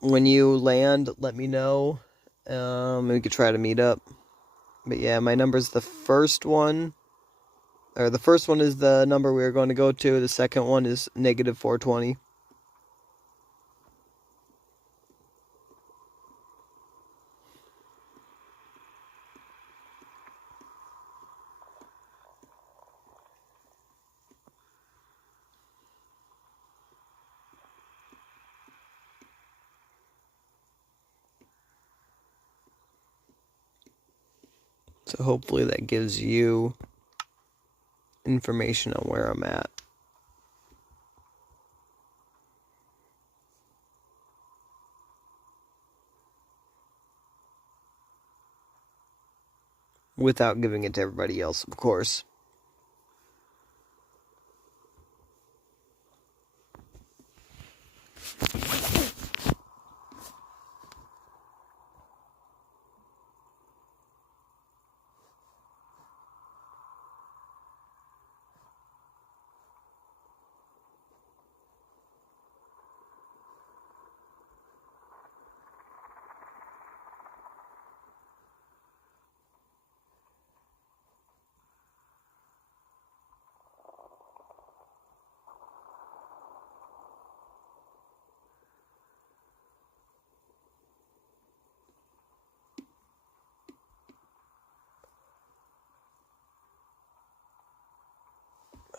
When you land, let me know. We could try to meet up. But yeah, my number's the first one. Or the first one is the number we are going to go to. The second one is negative 420. So hopefully that gives you information on where I'm at. Without giving it to everybody else, of course.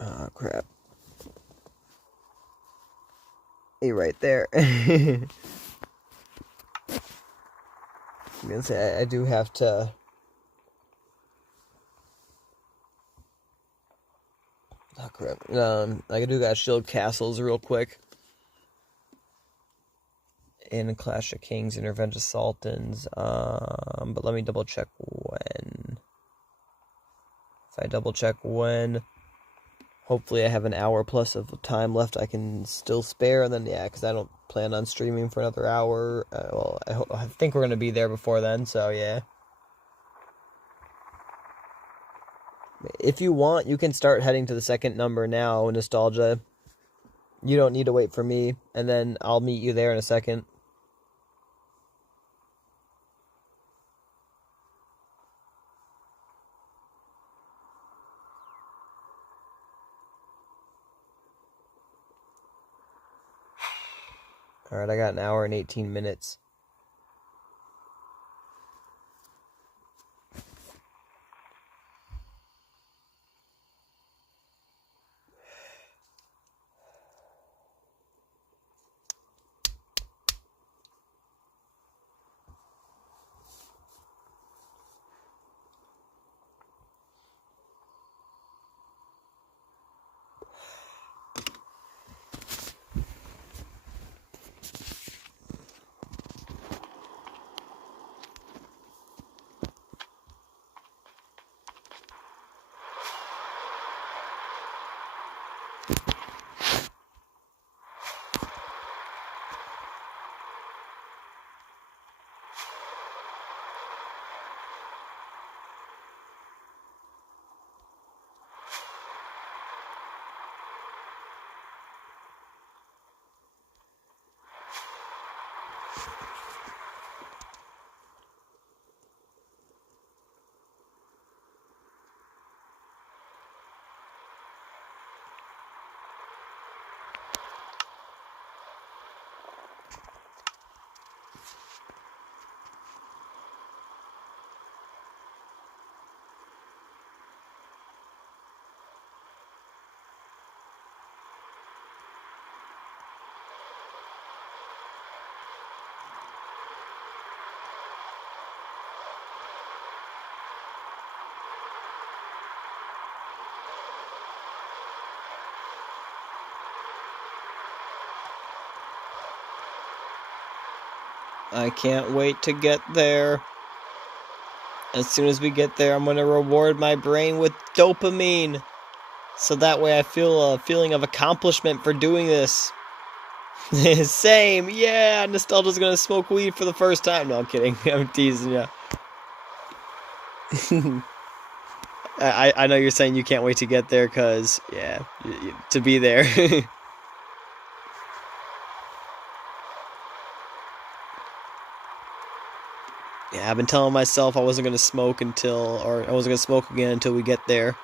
Oh, crap. You're right there. I'm gonna say I do have to. Oh, crap. I do gotta shield castles real quick. In Clash of Kings and Revenge of Sultans. But let me double check when. If I double check when, hopefully I have an hour plus of time left I can still spare, and then yeah, because I don't plan on streaming for another hour. Well, I think we're gonna be there before then, so yeah. If you want, you can start heading to the second number now, Nostalgia. You don't need to wait for me, and then I'll meet you there in a second. Alright, I got an hour and 18 minutes. I can't wait to get there. As soon as we get there, I'm going to reward my brain with dopamine. So that way I feel a feeling of accomplishment for doing this. Same, yeah, Nostalgia's going to smoke weed for the first time. No, I'm kidding. I'm teasing you. I know you're saying you can't wait to get there because, yeah, to be there. Yeah, I've been telling myself I wasn't going to smoke or I wasn't going to smoke again until we get there.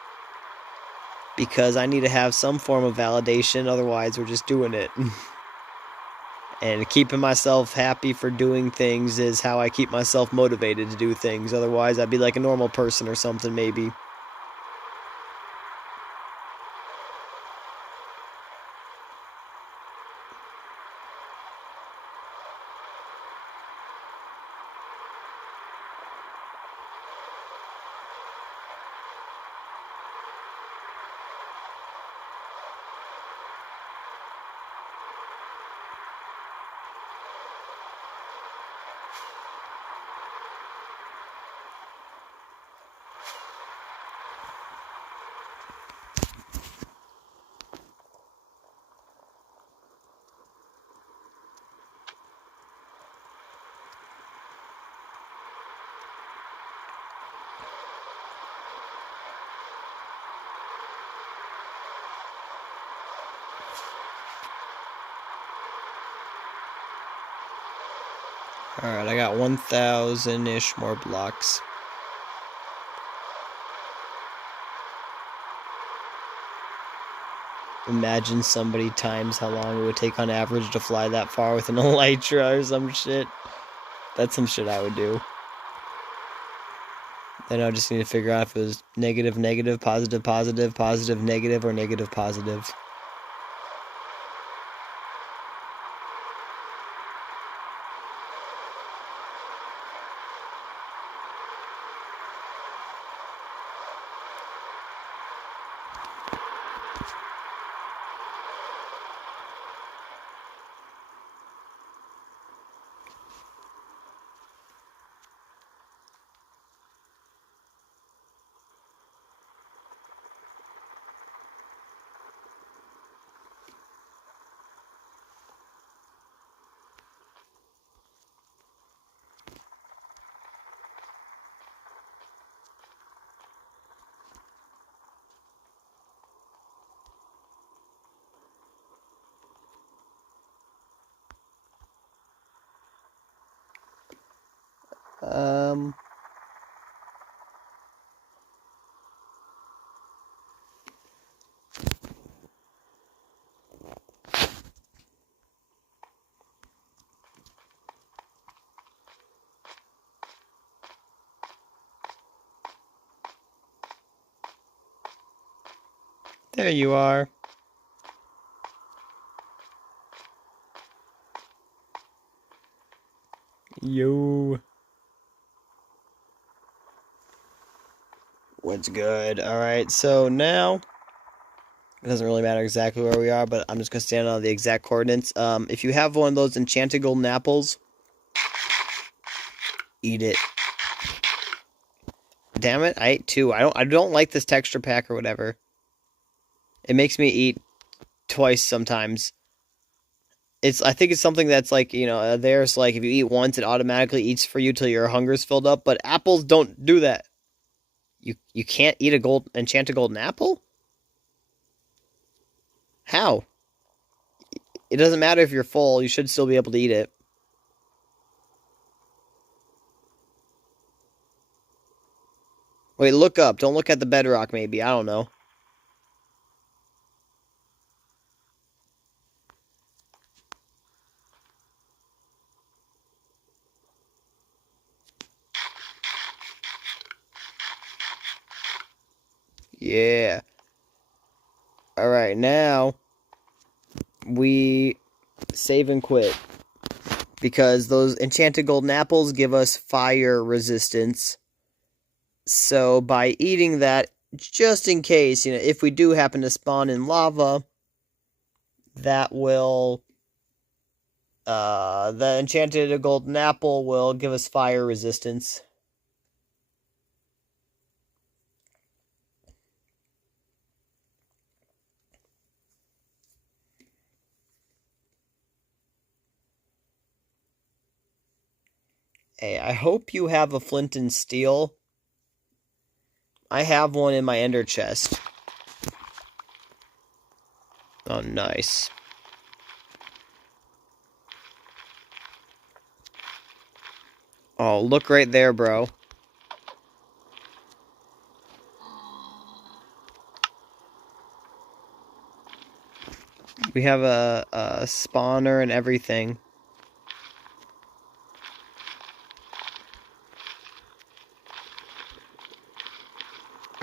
Because I need to have some form of validation, otherwise we're just doing it. And keeping myself happy for doing things is how I keep myself motivated to do things. Otherwise, I'd be like a normal person or something, maybe. Alright, I got 1,000-ish more blocks. Imagine somebody times how long it would take on average to fly that far with an elytra or some shit. That's some shit I would do. Then I just need to figure out if it was negative, negative, positive, positive, positive, negative, or negative, positive. There you are. Yo. What's good? Alright, so now it doesn't really matter exactly where we are, but I'm just going to stand on the exact coordinates. If you have one of those enchanted golden apples, eat it. Damn it, I ate 2. I don't like this texture pack or whatever. It makes me eat twice sometimes. I think it's something that's like, there's like if you eat once, it automatically eats for you till your hunger's filled up, but apples don't do that. You can't eat a enchanted golden apple? How? It doesn't matter if you're full, you should still be able to eat it. Wait, look up. Don't look at the bedrock, maybe. I don't know. Yeah. Alright, now we save and quit. Because those enchanted golden apples give us fire resistance. So by eating that, just in case, if we do happen to spawn in lava, that will The enchanted golden apple will give us fire resistance. Hey, I hope you have a flint and steel. I have one in my ender chest. Oh, nice. Oh, look right there, bro. We have a spawner and everything.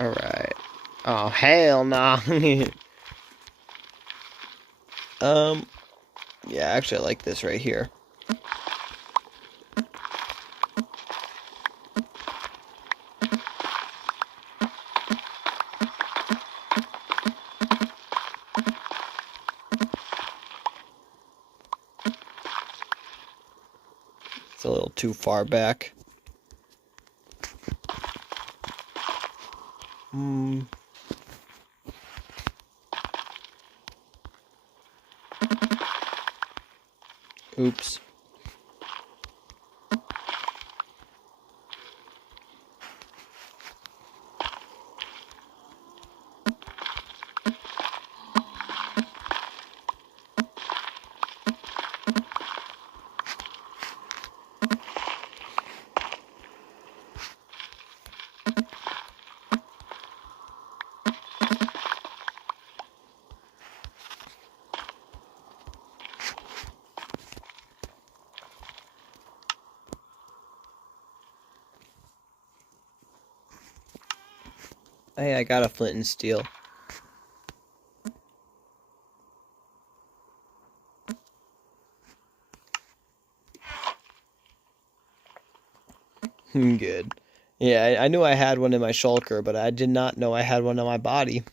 Alright. Oh, hell nah. Yeah, actually I like this right here. It's a little too far back. Oops. Hey, I got a flint and steel. Good. Yeah, I knew I had one in my shulker, but I did not know I had one on my body.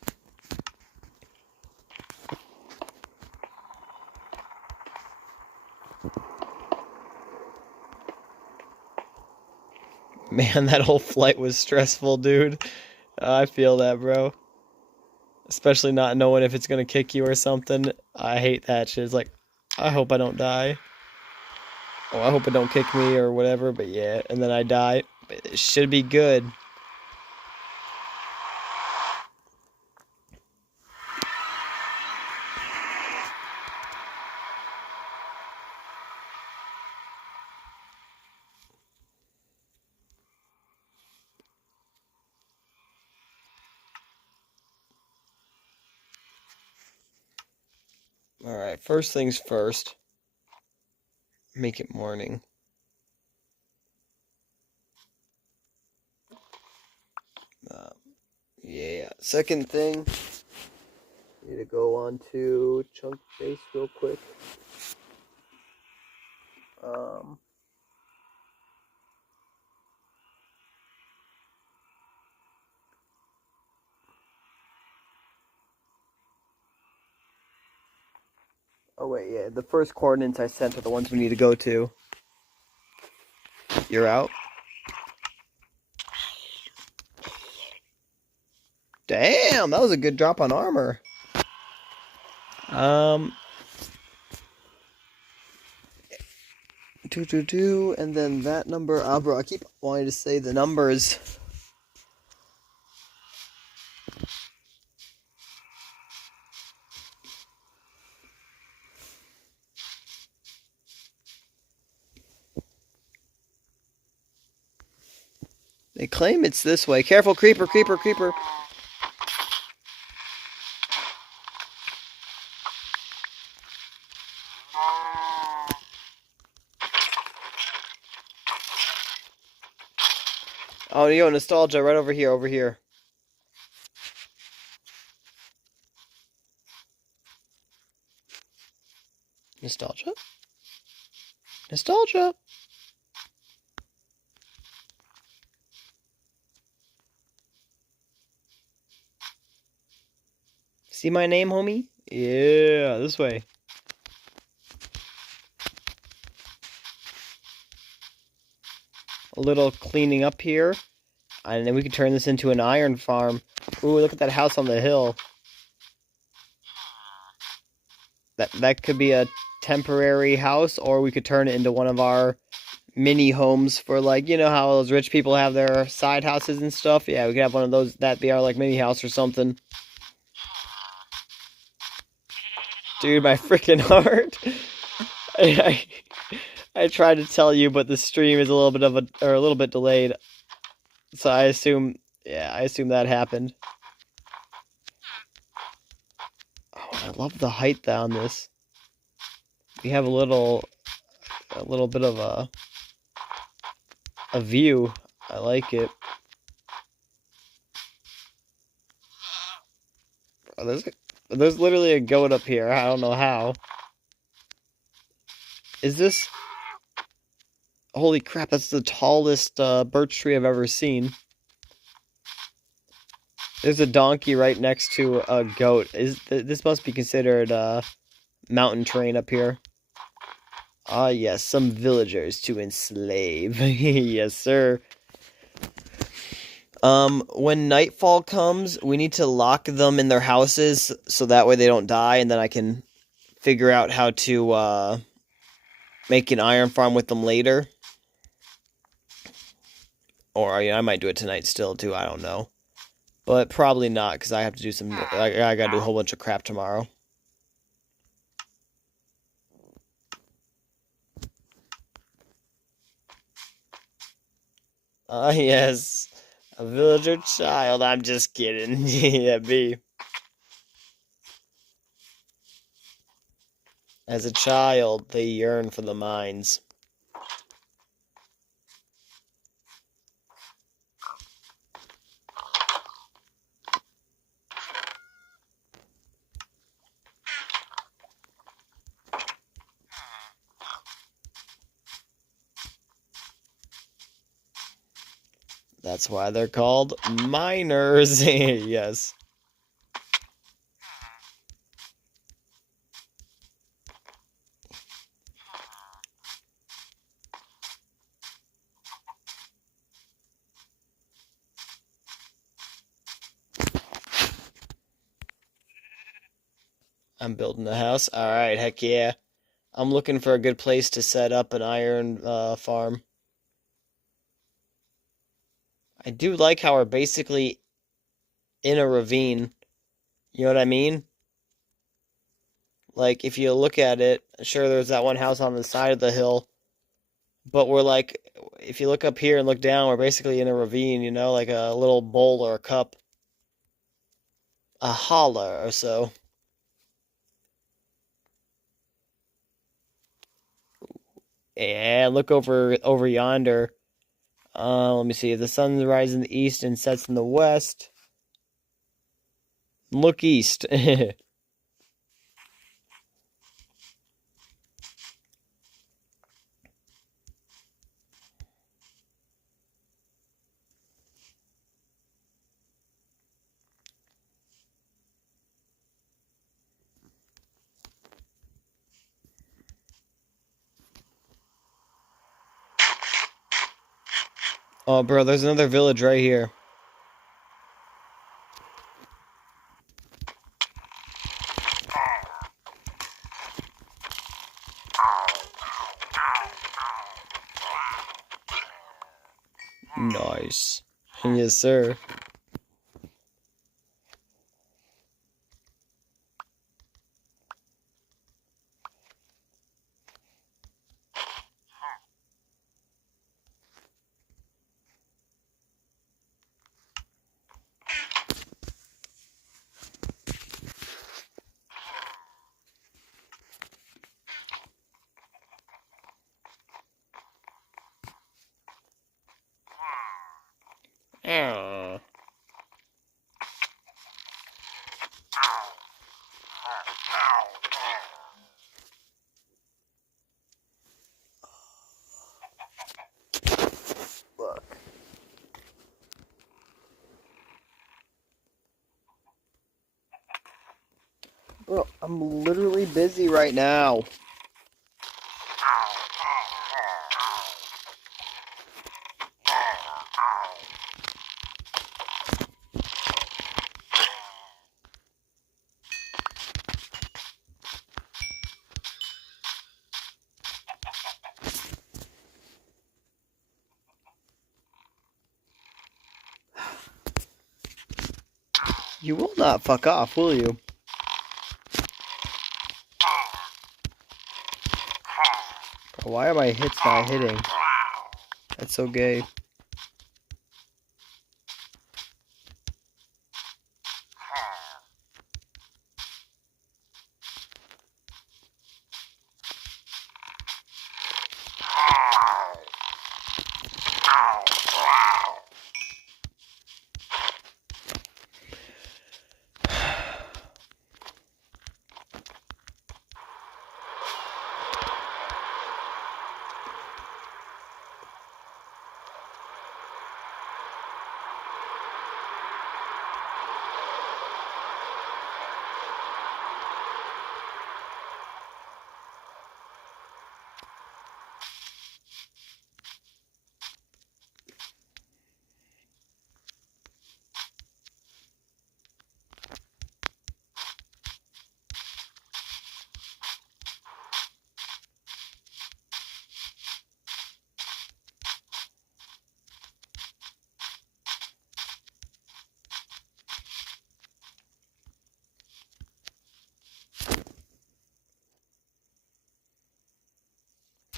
Man, that whole flight was stressful, dude. I feel that, bro. Especially not knowing if it's gonna kick you or something. I hate that shit. It's like, I hope I don't die. Oh, I hope it don't kick me or whatever, but yeah. And then I die. But it should be good. Alright, first things first. Make it morning. Yeah. Second thing, need to go on to chunk base real quick. Oh wait, yeah, the first coordinates I sent are the ones we need to go to. You're out? Damn, that was a good drop on armor. And then that number. Bro, I keep wanting to say the numbers. They claim it's this way. Careful, creeper, creeper, creeper. Oh, yo, nostalgia, right over here, over here. Nostalgia? Nostalgia? See my name, homie? Yeah, this way. a little cleaning up here. And then we could turn this into an iron farm. Ooh, look at that house on the hill. That could be a temporary house, or we could turn it into one of our mini homes for, like, you know how those rich people have their side houses and stuff? Yeah, we could have one of those. That'd be our, like, mini house or something. Dude, my freaking heart. I tried to tell you, but the stream is a little bit delayed. So I assume that happened. Oh, I love the height on this. We have a little bit of a view. I like it. Oh, there's literally a goat up here. I don't know how. Is this? Holy crap! That's the tallest birch tree I've ever seen. There's a donkey right next to a goat. This must be considered mountain terrain up here? Ah, yes, some villagers to enslave. Yes, sir. When nightfall comes, we need to lock them in their houses so that way they don't die, and then I can figure out how to make an iron farm with them later. Or I might do it tonight still too. I don't know, but probably not because I have to do some. I gotta do a whole bunch of crap tomorrow. Ah, yes. A villager child. I'm just kidding. Yeah, me. As a child, they yearn for the mines. That's why they're called miners. Yes. I'm building a house. Alright, heck yeah. I'm looking for a good place to set up an iron farm. I do like how we're basically in a ravine. You know what I mean? Like, if you look at it, sure, there's that one house on the side of the hill, but we're like, if you look up here and look down, we're basically in a ravine, you know, like a little bowl or a cup. A holler or so. And look over yonder. Let me see. The sun rises in the east and sets in the west. Look east. Oh, bro, there's another village right here. Nice. Yes, sir. Look. Bro, I'm literally busy right now. You will not fuck off, will you? Why are my hits not hitting? That's so gay.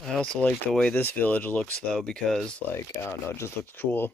I also like the way this village looks, though, because, like, I don't know, it just looks cool.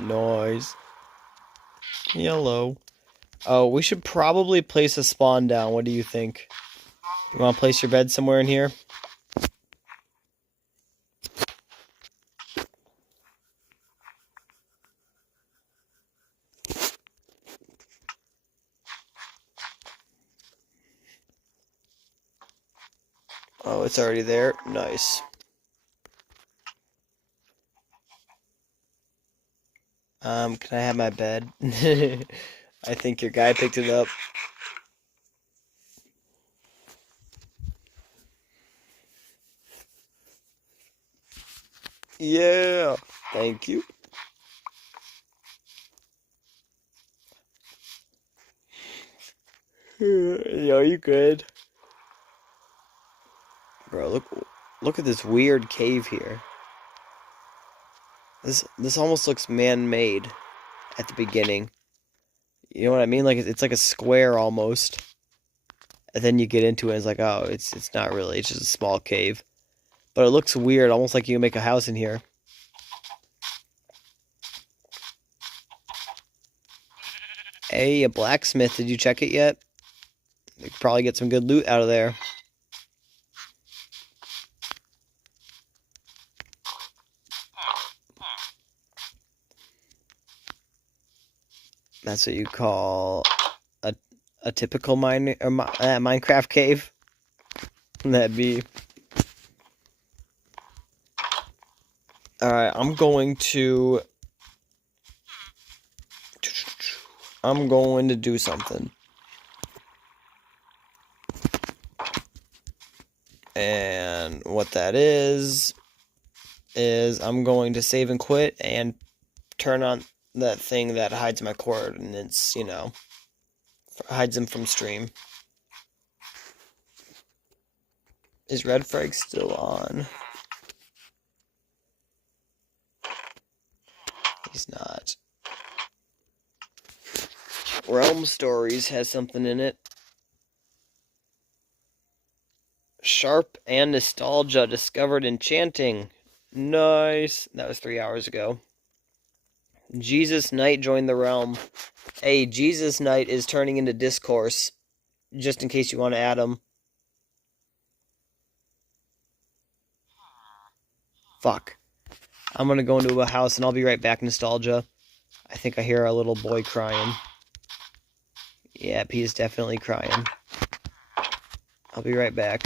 Noise. Yellow. Oh, we should probably place a spawn down. What do you think? You want to place your bed somewhere in here? Oh, it's already there. Nice. Can I have my bed? I think your guy picked it up. Yeah. Thank you. Yo, you good? Bro, look at this weird cave here. This almost looks man-made at the beginning. You know what I mean? Like it's like a square almost. And then you get into it and it's like, oh, it's not really, it's just a small cave. But it looks weird, almost like you can make a house in here. Hey, a blacksmith, did you check it yet? You could probably get some good loot out of there. That's what you call a typical Minecraft cave. That'd be... Alright, I'm going to do something. And what that is I'm going to save and quit and turn on that thing that hides my coordinates, you know, hides them from stream. Is Red Frag still on? He's not. Realm Stories has something in it. Sharp and Nostalgia discovered enchanting. Nice. That was 3 hours ago. Jesus Knight joined the realm. Hey, Jesus Knight is turning into Discourse. Just in case you want to add him. Fuck. I'm gonna go into a house and I'll be right back, Nostalgia. I think I hear a little boy crying. Yep, he is definitely crying. I'll be right back.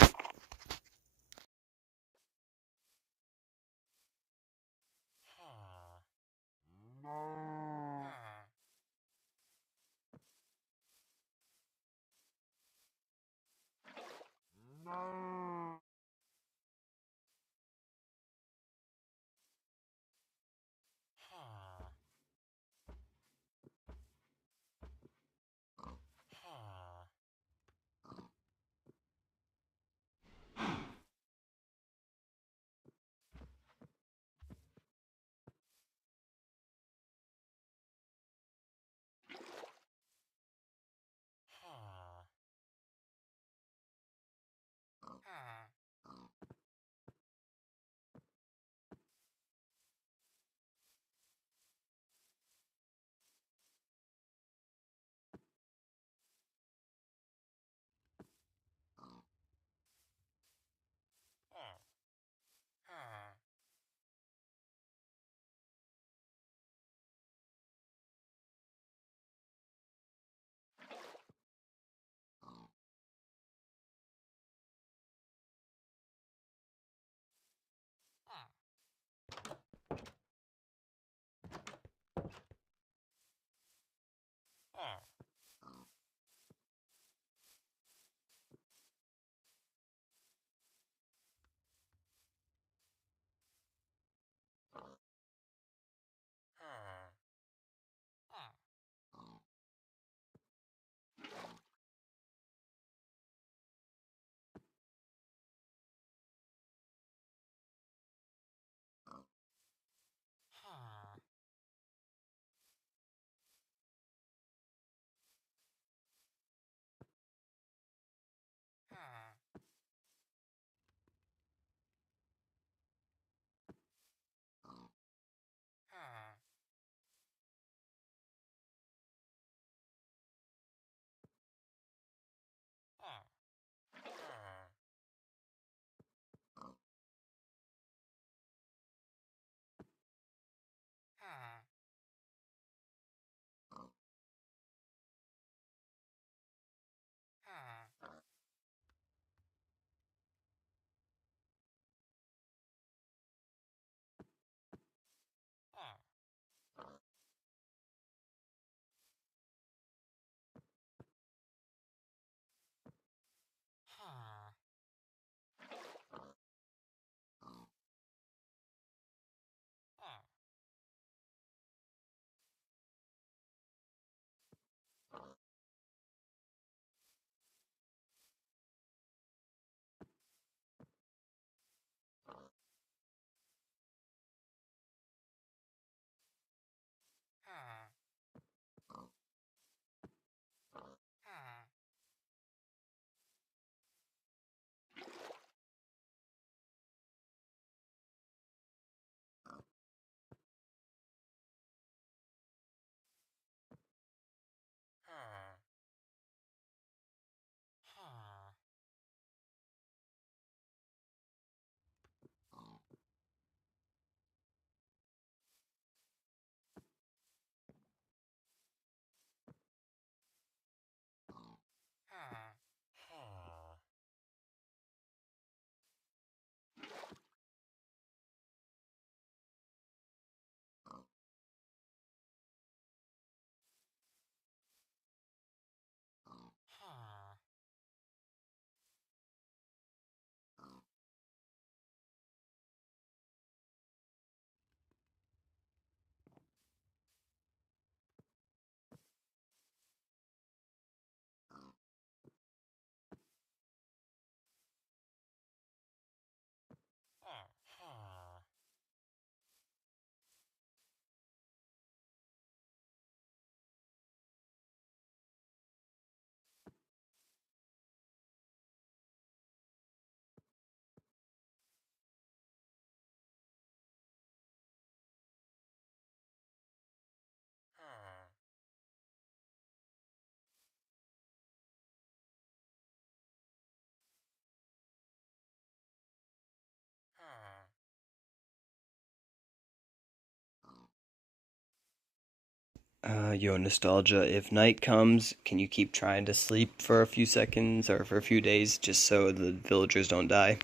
Yo, nostalgia. If night comes, can you keep trying to sleep for a few seconds or for a few days just so the villagers don't die?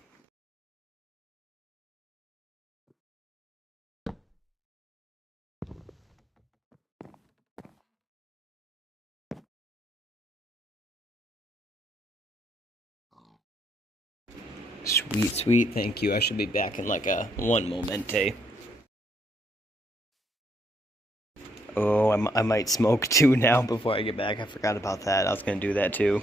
Sweet, sweet. Thank you. I should be back in like a one momente. Oh, I might smoke too now before I get back. I forgot about that. I was gonna do that too.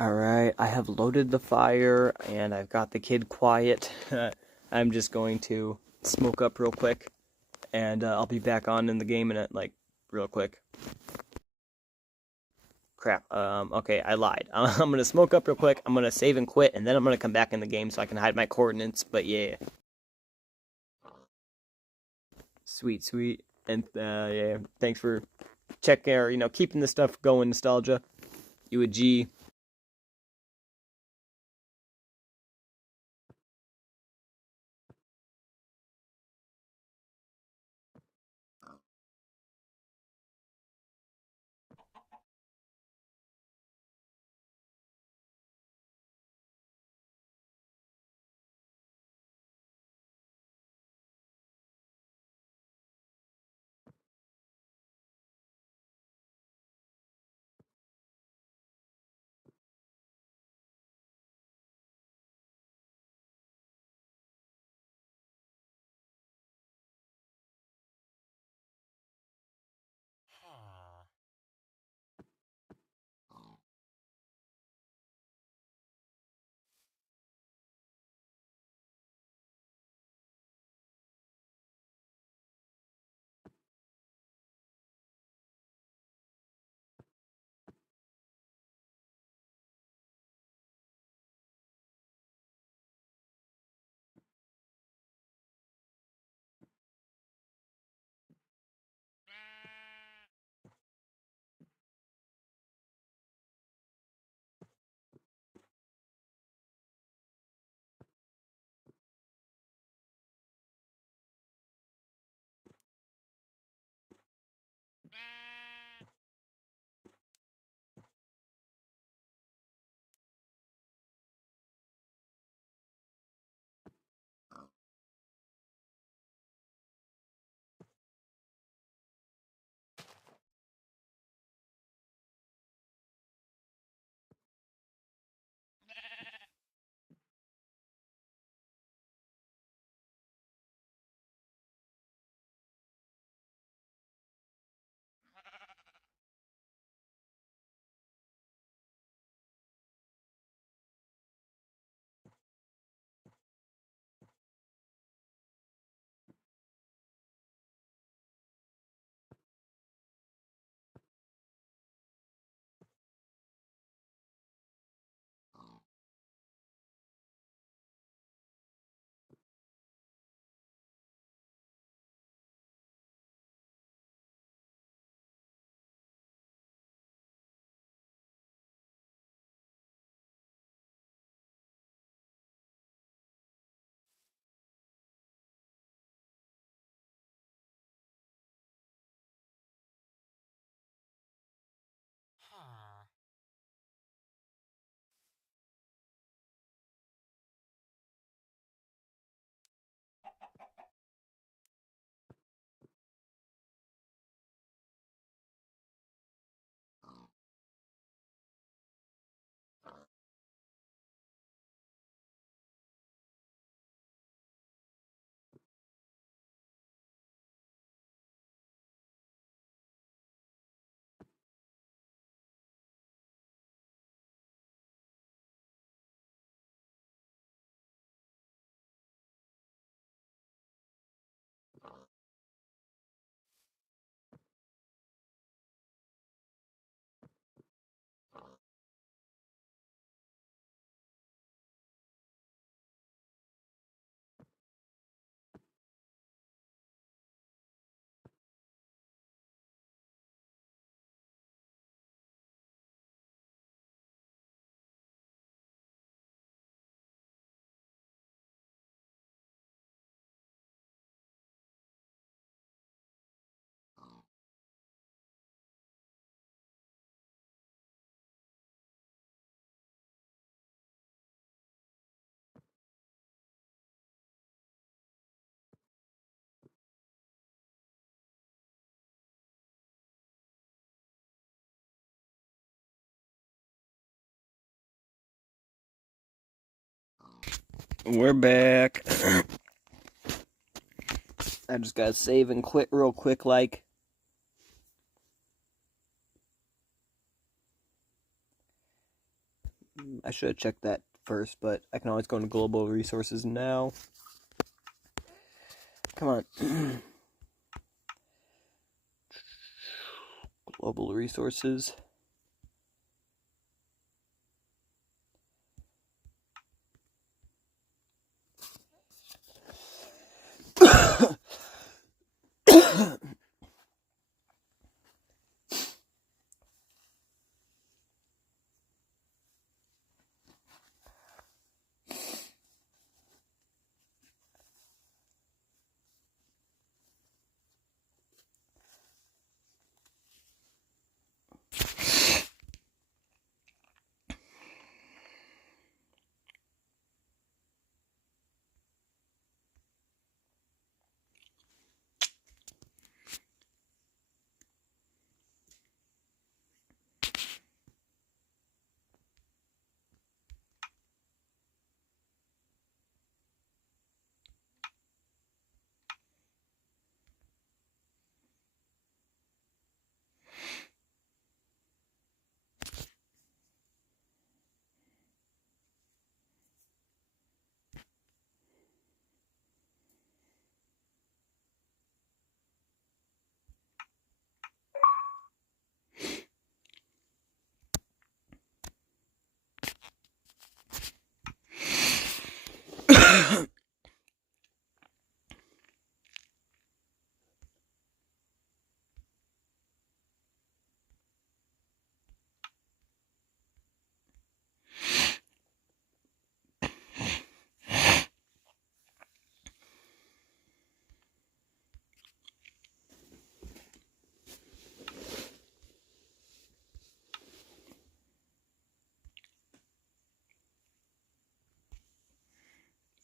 Alright, I have loaded the fire, and I've got the kid quiet. I'm just going to smoke up real quick, and I'll be back on in the game in it, like, real quick. Crap, okay, I lied. I'm gonna smoke up real quick, I'm gonna save and quit, and then I'm gonna come back in the game so I can hide my coordinates, but yeah. Sweet, sweet, and, yeah, thanks for checking, or, keeping the stuff going, Nostalgia. You a G. We're back. I just gotta save and quit real quick, like. I should have checked that first, but I can always go into global resources now. Come on. Global resources.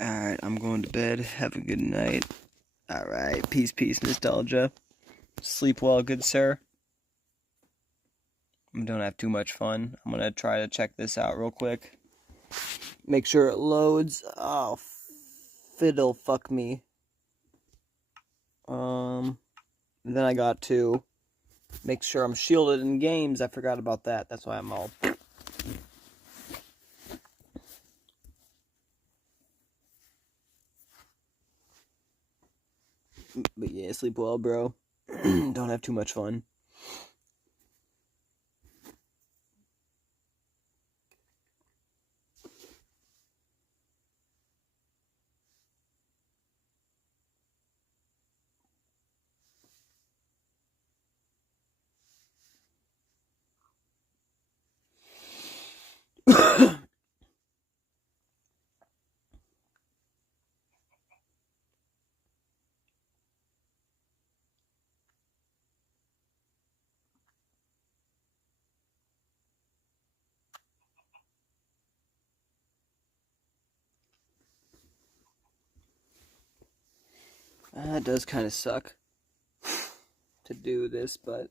Alright, I'm going to bed. Have a good night. Alright, peace, nostalgia. Sleep well, good sir. I don't have too much fun. I'm gonna try to check this out real quick. Make sure it loads. Oh, fiddle fuck me. Then I got to make sure I'm shielded in games. I forgot about that. That's why I'm all... But yeah, sleep well, bro. Don't have too much fun. It does kind of suck to do this, but...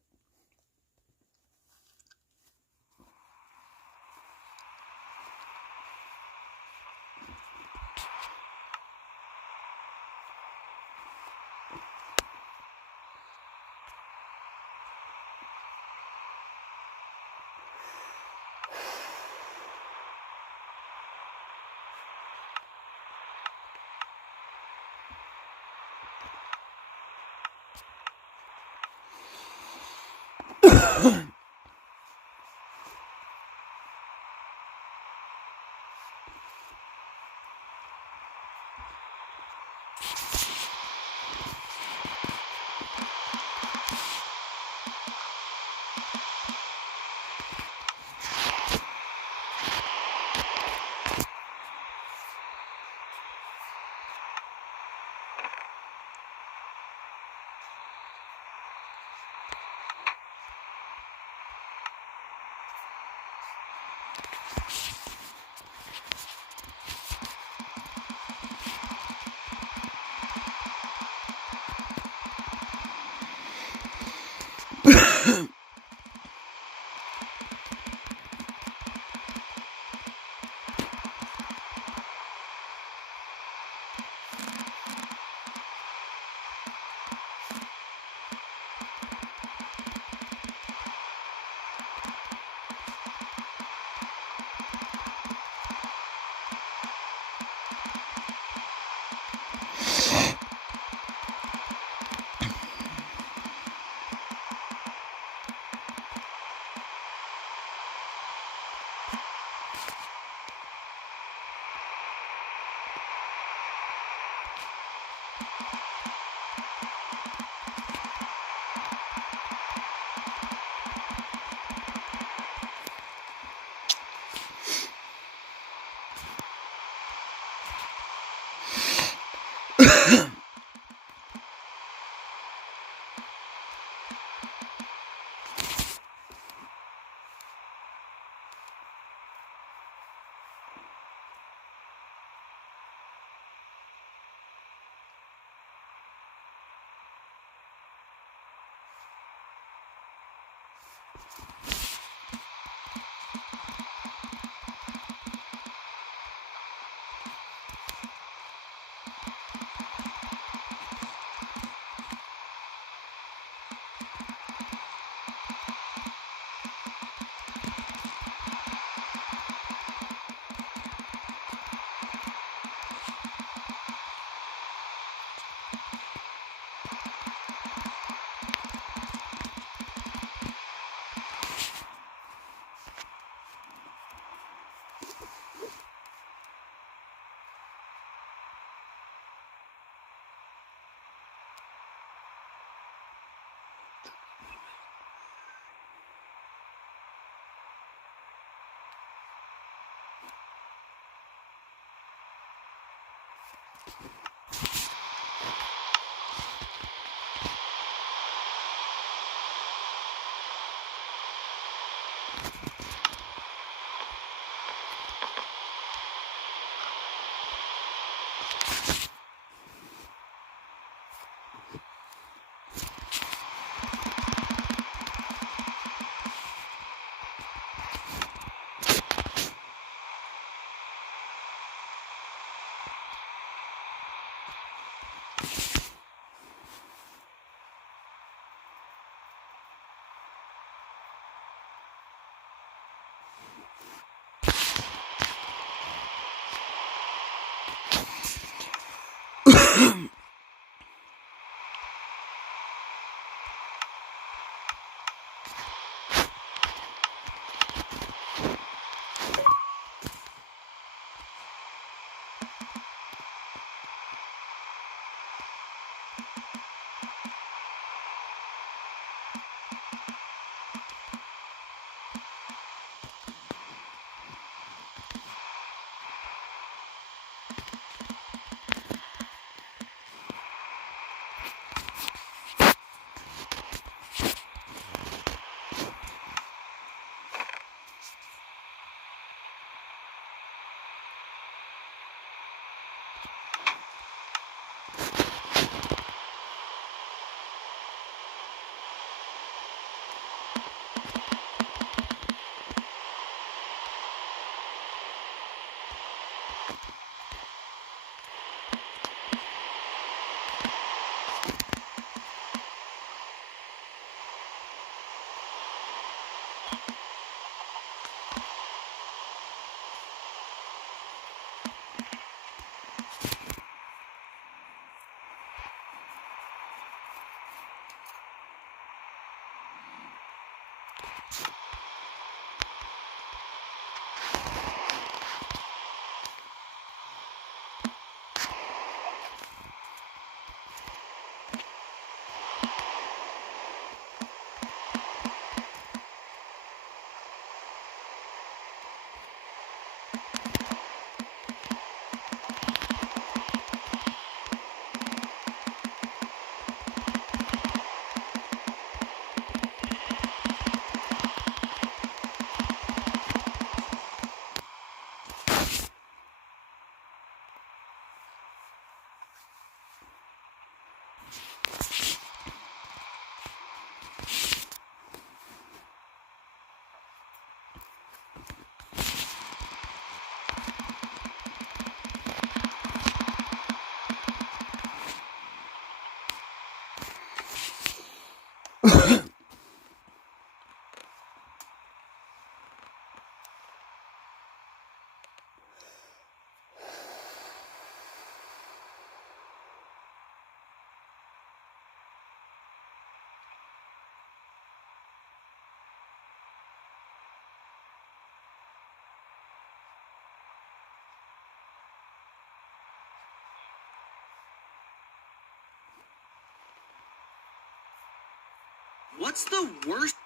What's the worst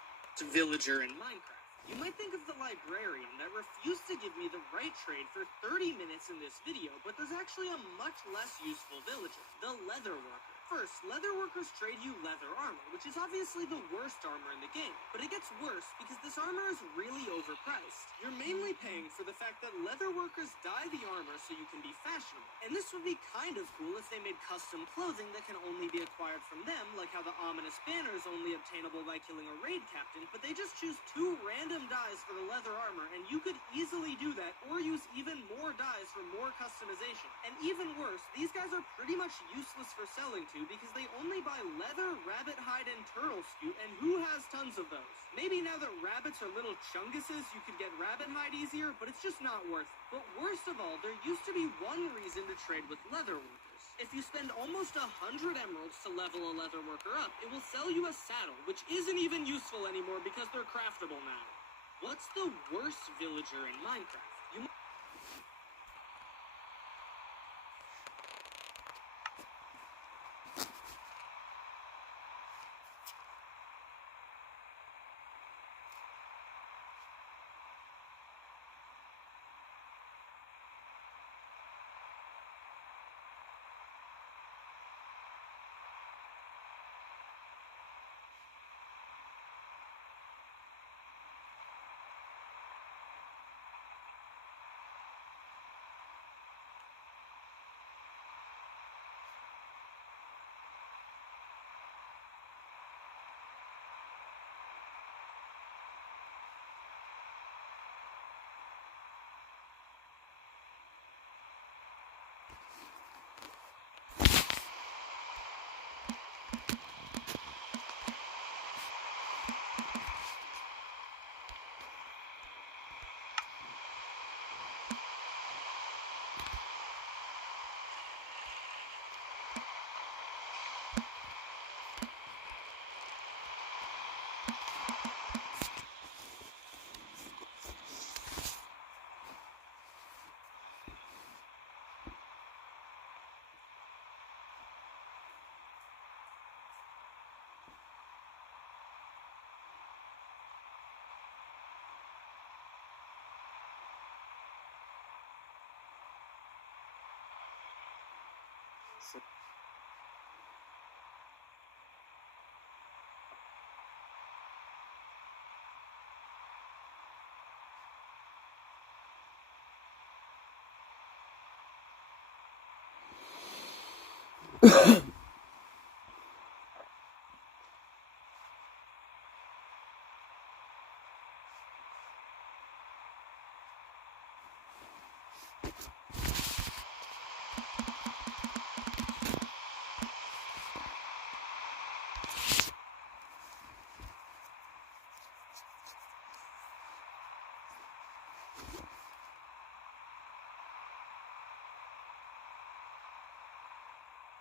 villager in Minecraft? You might think of the librarian that refused to give me the right trade for 30 minutes in this video, but there's actually a much less useful villager, the leather worker. First, leatherworkers trade you leather armor, which is obviously the worst armor in the game. But it gets worse because this armor is really overpriced. You're mainly paying for the fact that leatherworkers dye the armor so you can be fashionable. And this would be kind of cool if they made custom clothing that can only be acquired from them, like how the ominous banner is only obtainable by killing a raid captain, but they just choose 2 random dyes for the leather armor, and you could easily do that, or use even more dyes for more customization. And even worse, these guys are pretty much useless for selling to because they only buy leather, rabbit hide, and turtle scoot, and who has tons of those? Maybe now that rabbits are little chunguses, you could get rabbit hide easier, but it's just not worth it. But worst of all, there used to be one reason to trade with leather workers. If you spend almost 100 emeralds to level a leather worker up, it will sell you a saddle, which isn't even useful anymore because they're craftable now. What's the worst villager in Minecraft?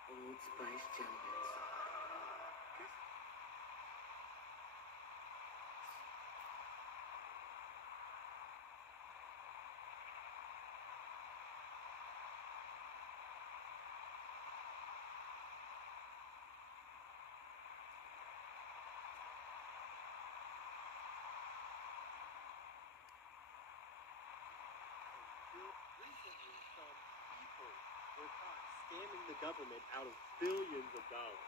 Old Spice Gentlemen. Recently, some people were caught scamming the government out of billions of dollars.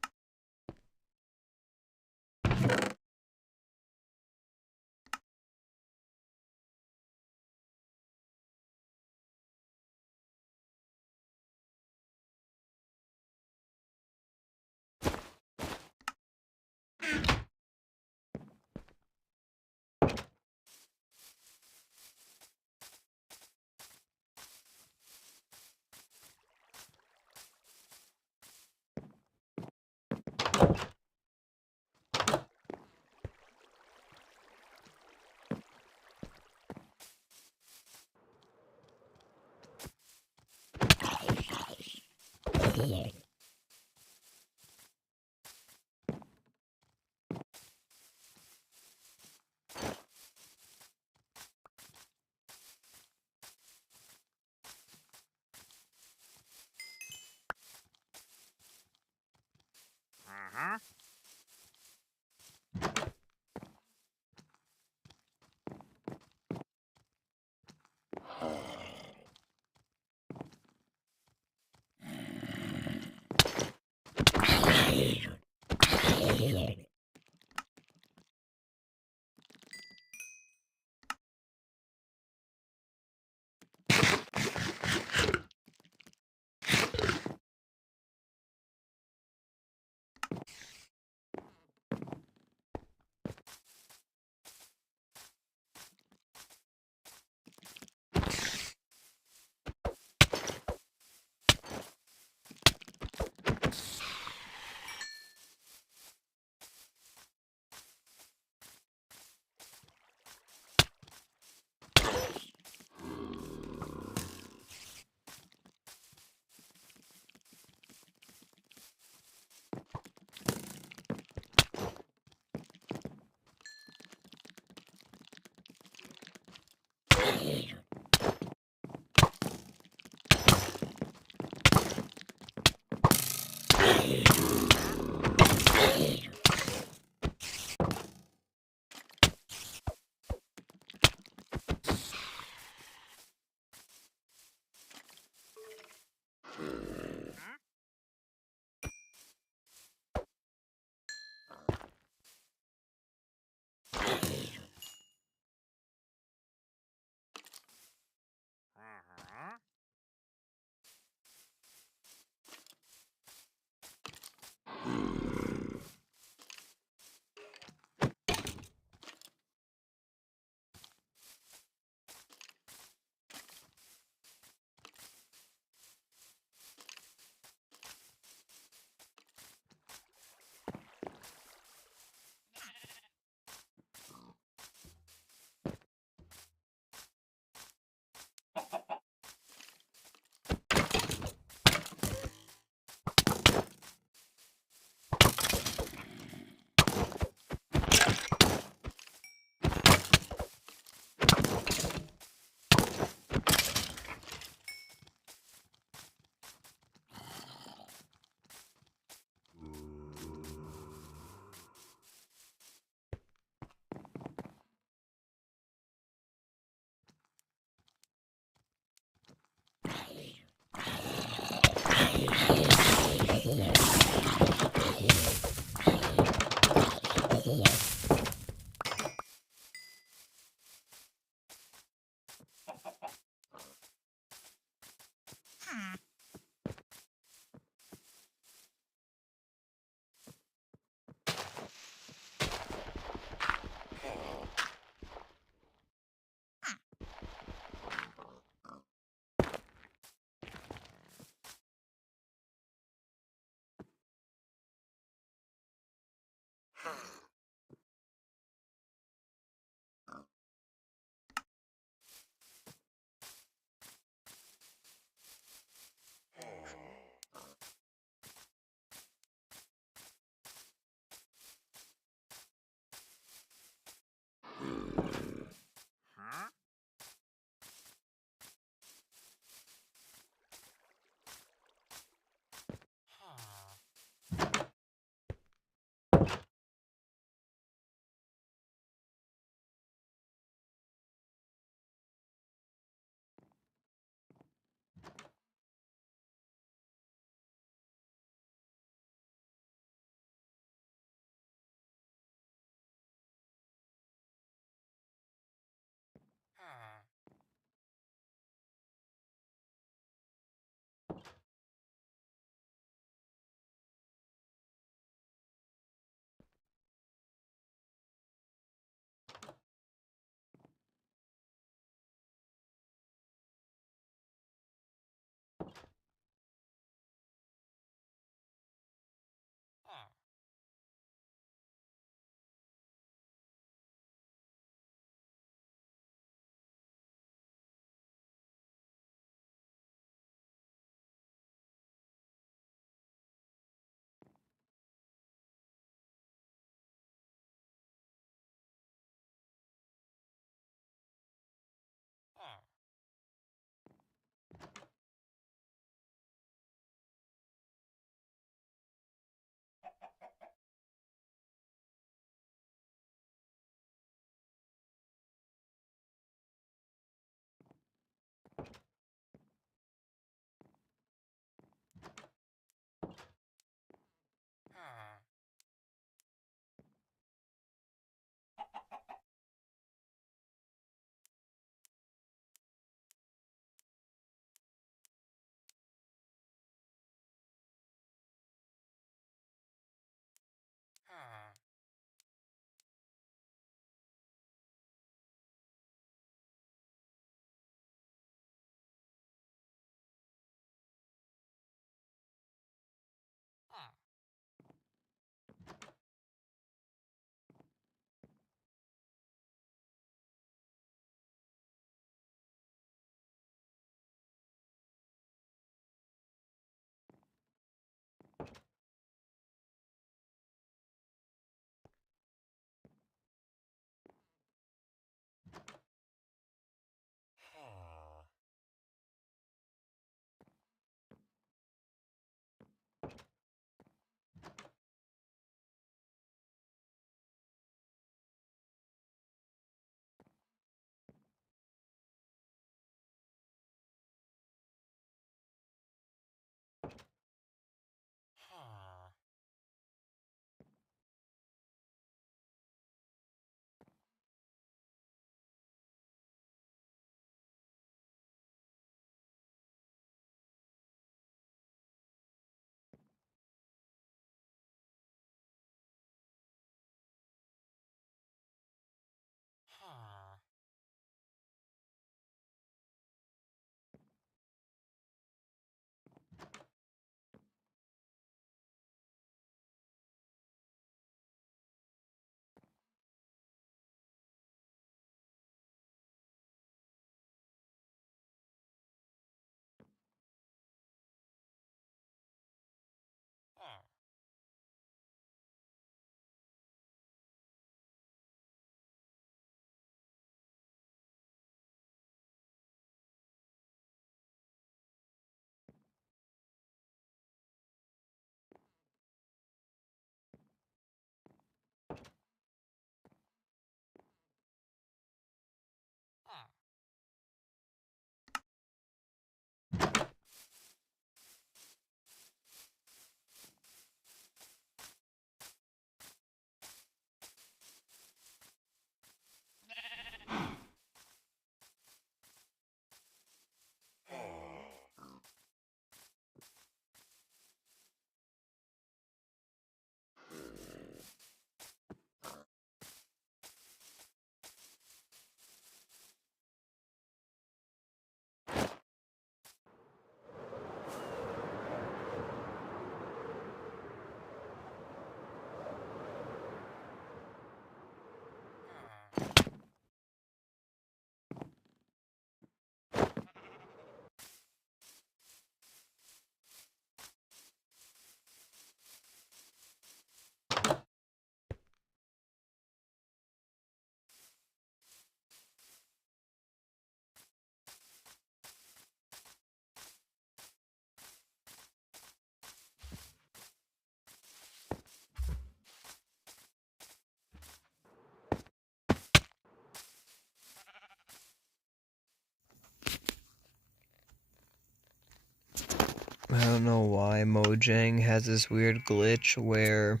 don't know why Mojang has this weird glitch where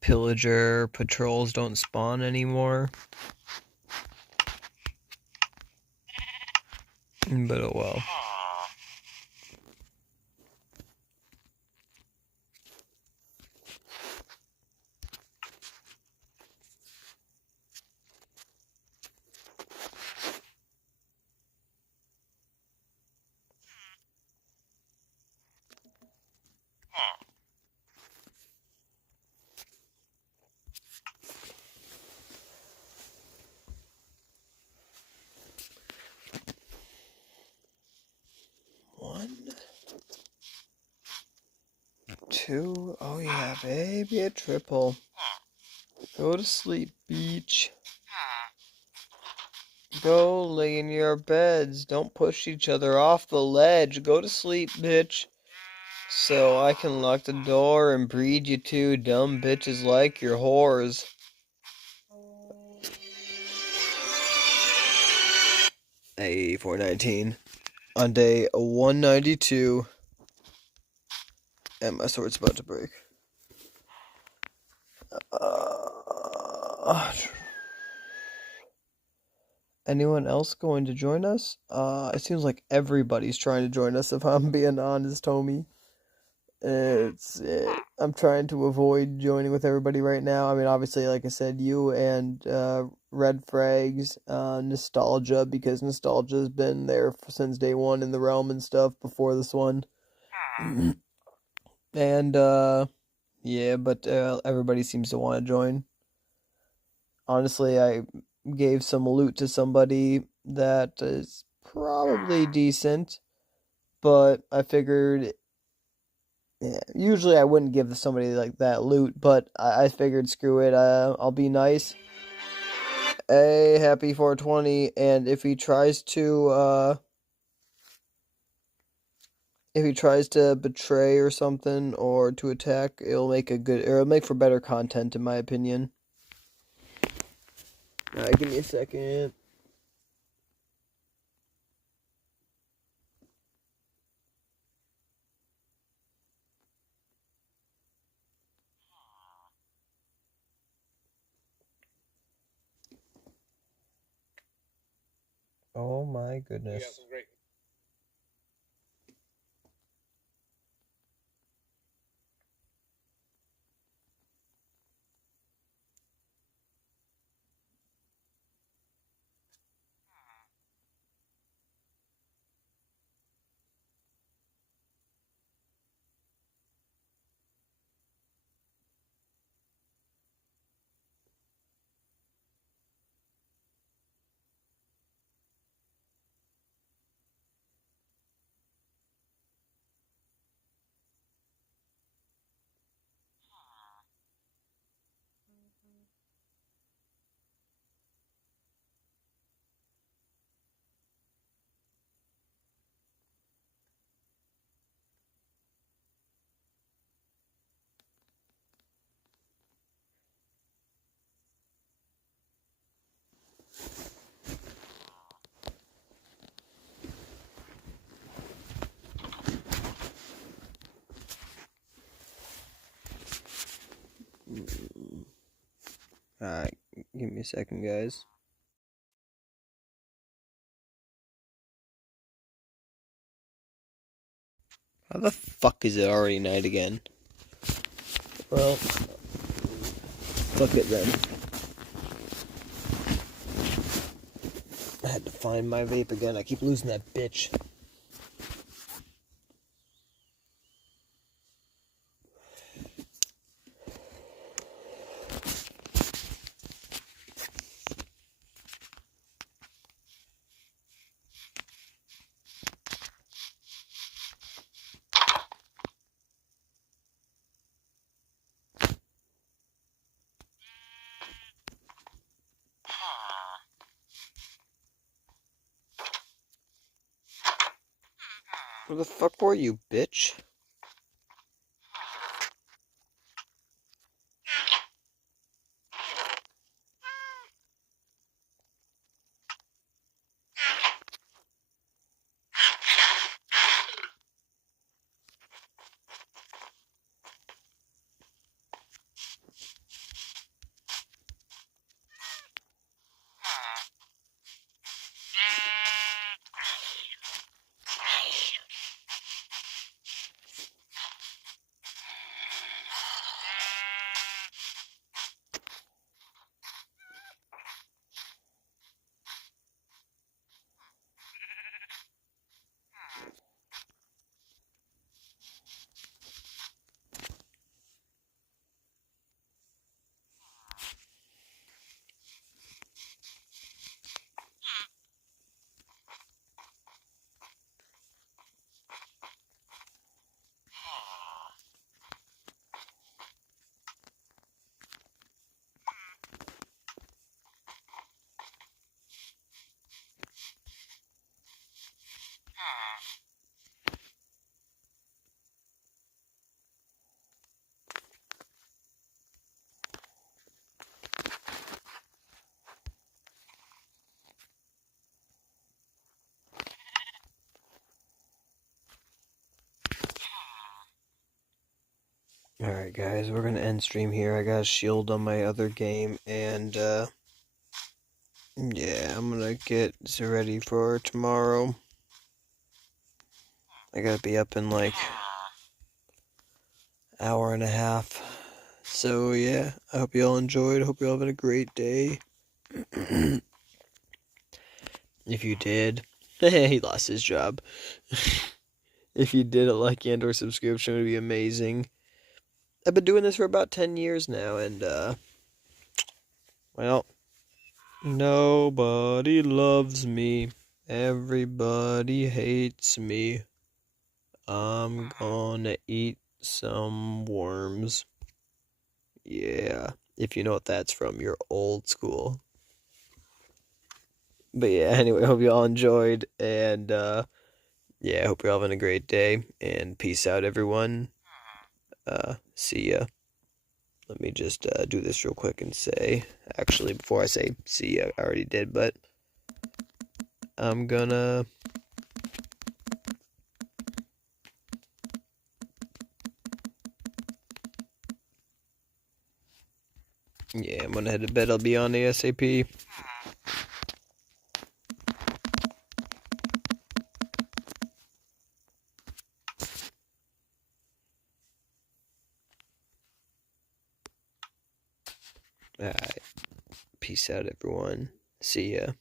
pillager patrols don't spawn anymore. But oh well. One, two, oh yeah, baby, a triple. Go to sleep, beach. Go lay in your beds. Don't push each other off the ledge. Go to sleep, bitch. So I can lock the door and breed you two dumb bitches like your whores. Hey, 419. On day 192. And my sword's about to break. Anyone else going to join us? It seems like everybody's trying to join us, if I'm being honest, homie. I'm trying to avoid joining with everybody right now. I mean, obviously, like I said, you and Red Frags, Nostalgia, because Nostalgia's been there since day one in the realm and stuff before this one. And, yeah, but everybody seems to want to join. Honestly, I gave some loot to somebody that is probably decent, but I figured... Yeah, usually I wouldn't give somebody like that loot, but I figured screw it, I'll be nice. Hey, happy 420, and if he tries to betray or something, or to attack, it'll make for better content, in my opinion. Alright, give me a second. Oh my goodness. Alright, give me a second, guys. How the fuck is it already night again? Well, fuck it then. I had to find my vape again. I keep losing that bitch. Where the fuck were you, bitch? Alright guys, we're gonna end stream here. I got a shield on my other game, and yeah, I'm gonna get ready for tomorrow. I gotta be up in like hour and a half. So yeah, I hope you all enjoyed. I hope you all having a great day. If you did, he lost his job. If you did, a like and or subscription would be amazing. I've been doing this for about 10 years now, and well, nobody loves me. Everybody hates me. I'm gonna eat some worms. Yeah, if you know what that's from, you're old school. But yeah, anyway, hope you all enjoyed, and yeah, hope you're all having a great day, and peace out, everyone. See ya. Let me just do this real quick and say, actually, before I say see ya, I already did, but I'm gonna... Yeah, I'm gonna head to bed. I'll be on ASAP. Alright. Peace out, everyone. See ya.